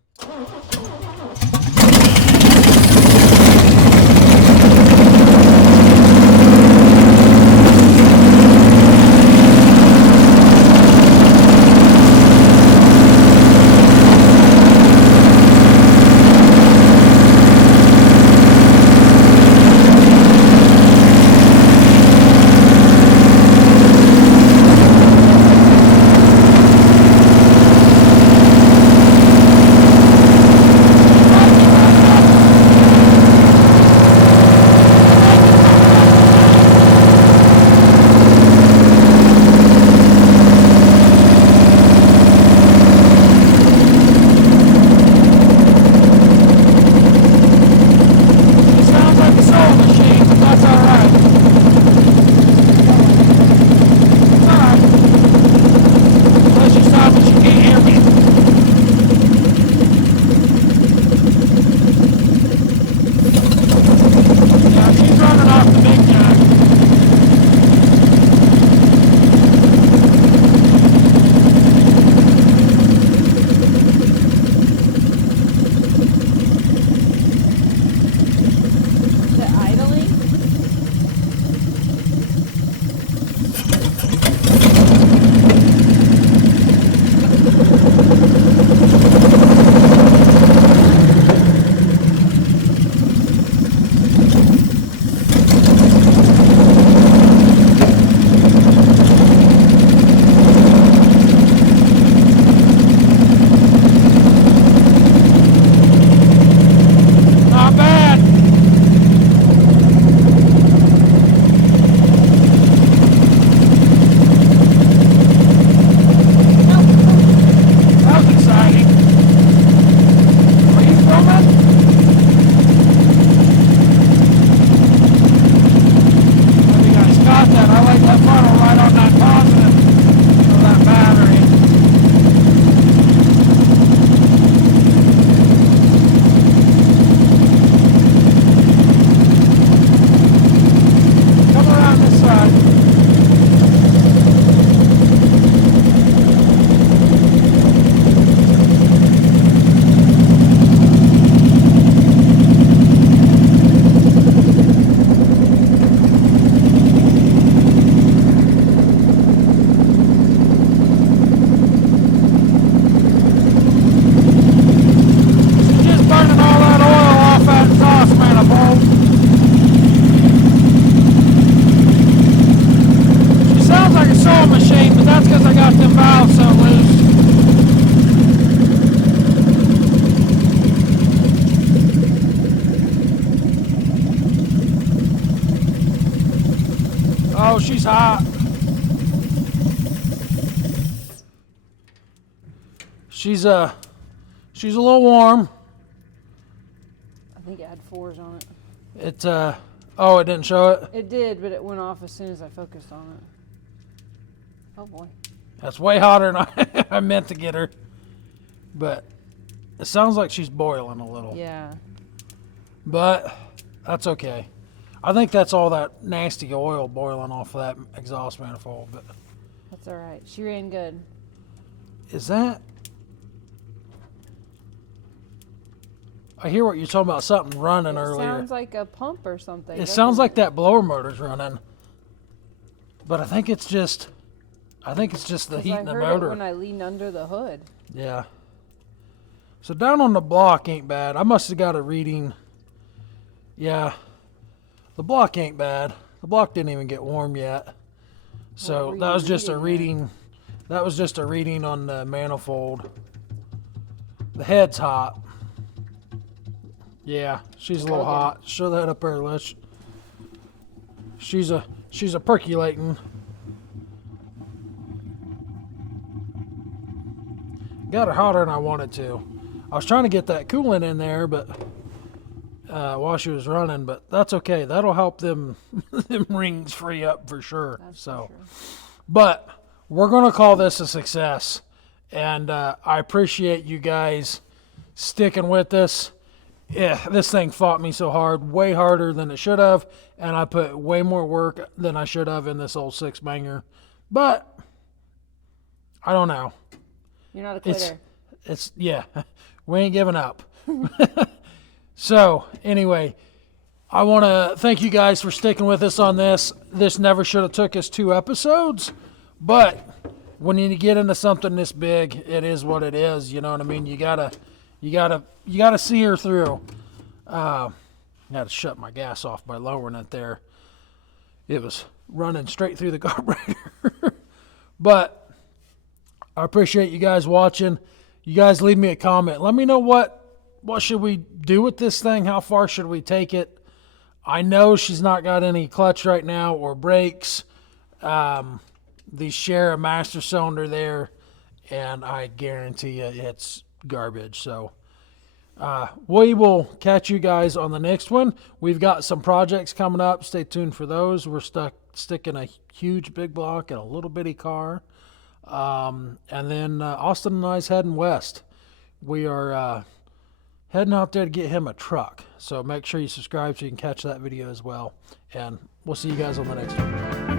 Oh, she's hot. She's a little warm. I think it had 4s on it. It oh, it didn't show it. It did, but it went off as soon as I focused on it. Oh boy. That's way hotter than I meant to get her. But it sounds like she's boiling a little. Yeah. But that's okay. I think that's all that nasty oil boiling off of that exhaust manifold. But That's all right. She ran good. is that? I hear what you're talking about. Something running It earlier. sounds like a pump or something. It doesn't sounds like that blower motor's running. But I think it's just the 'Cause heat I in the heard it motor. when I leaned under the hood. Yeah. So down on the block ain't bad. I must have got a reading. Yeah. The block ain't bad. The block didn't even get warm yet. So were that you was just a reading reading. That was just a reading on the manifold. The head's hot. Yeah, she's a little Okay. hot. Show that up there, Lish. She's a percolating. Got her hotter than I wanted to. I was trying to get that coolant in there, but while she was running, but that's okay. That'll help them them rings free up for sure. That's for So, sure. but we're gonna call this a success, and I appreciate you guys sticking with us. Yeah, this thing fought me so hard, way harder than it should have, and I put way more work than I should have in this old 6-banger. But I don't know. You're not a It's quitter. it's yeah, we ain't giving up. So anyway, I want to thank you guys for sticking with us on this. This never should have took us 2 episodes, but when you get into something this big, it is what it is. You know what I mean? You gotta see her through. I had to shut my gas off by lowering it there. It was running straight through the carburetor. But I appreciate you guys watching. You guys leave me a comment. Let me know what should we do with this thing? How far should we take it? I know she's not got any clutch right now or brakes. These share a master cylinder there, and I guarantee you it's garbage. So we will catch you guys on the next one. We've got some projects coming up. Stay tuned for those. We're sticking a huge big block in a little bitty car. And then Austin and I's heading west. We are heading out there to get him a truck. So make sure you subscribe so you can catch that video as well. And we'll see you guys on the next one.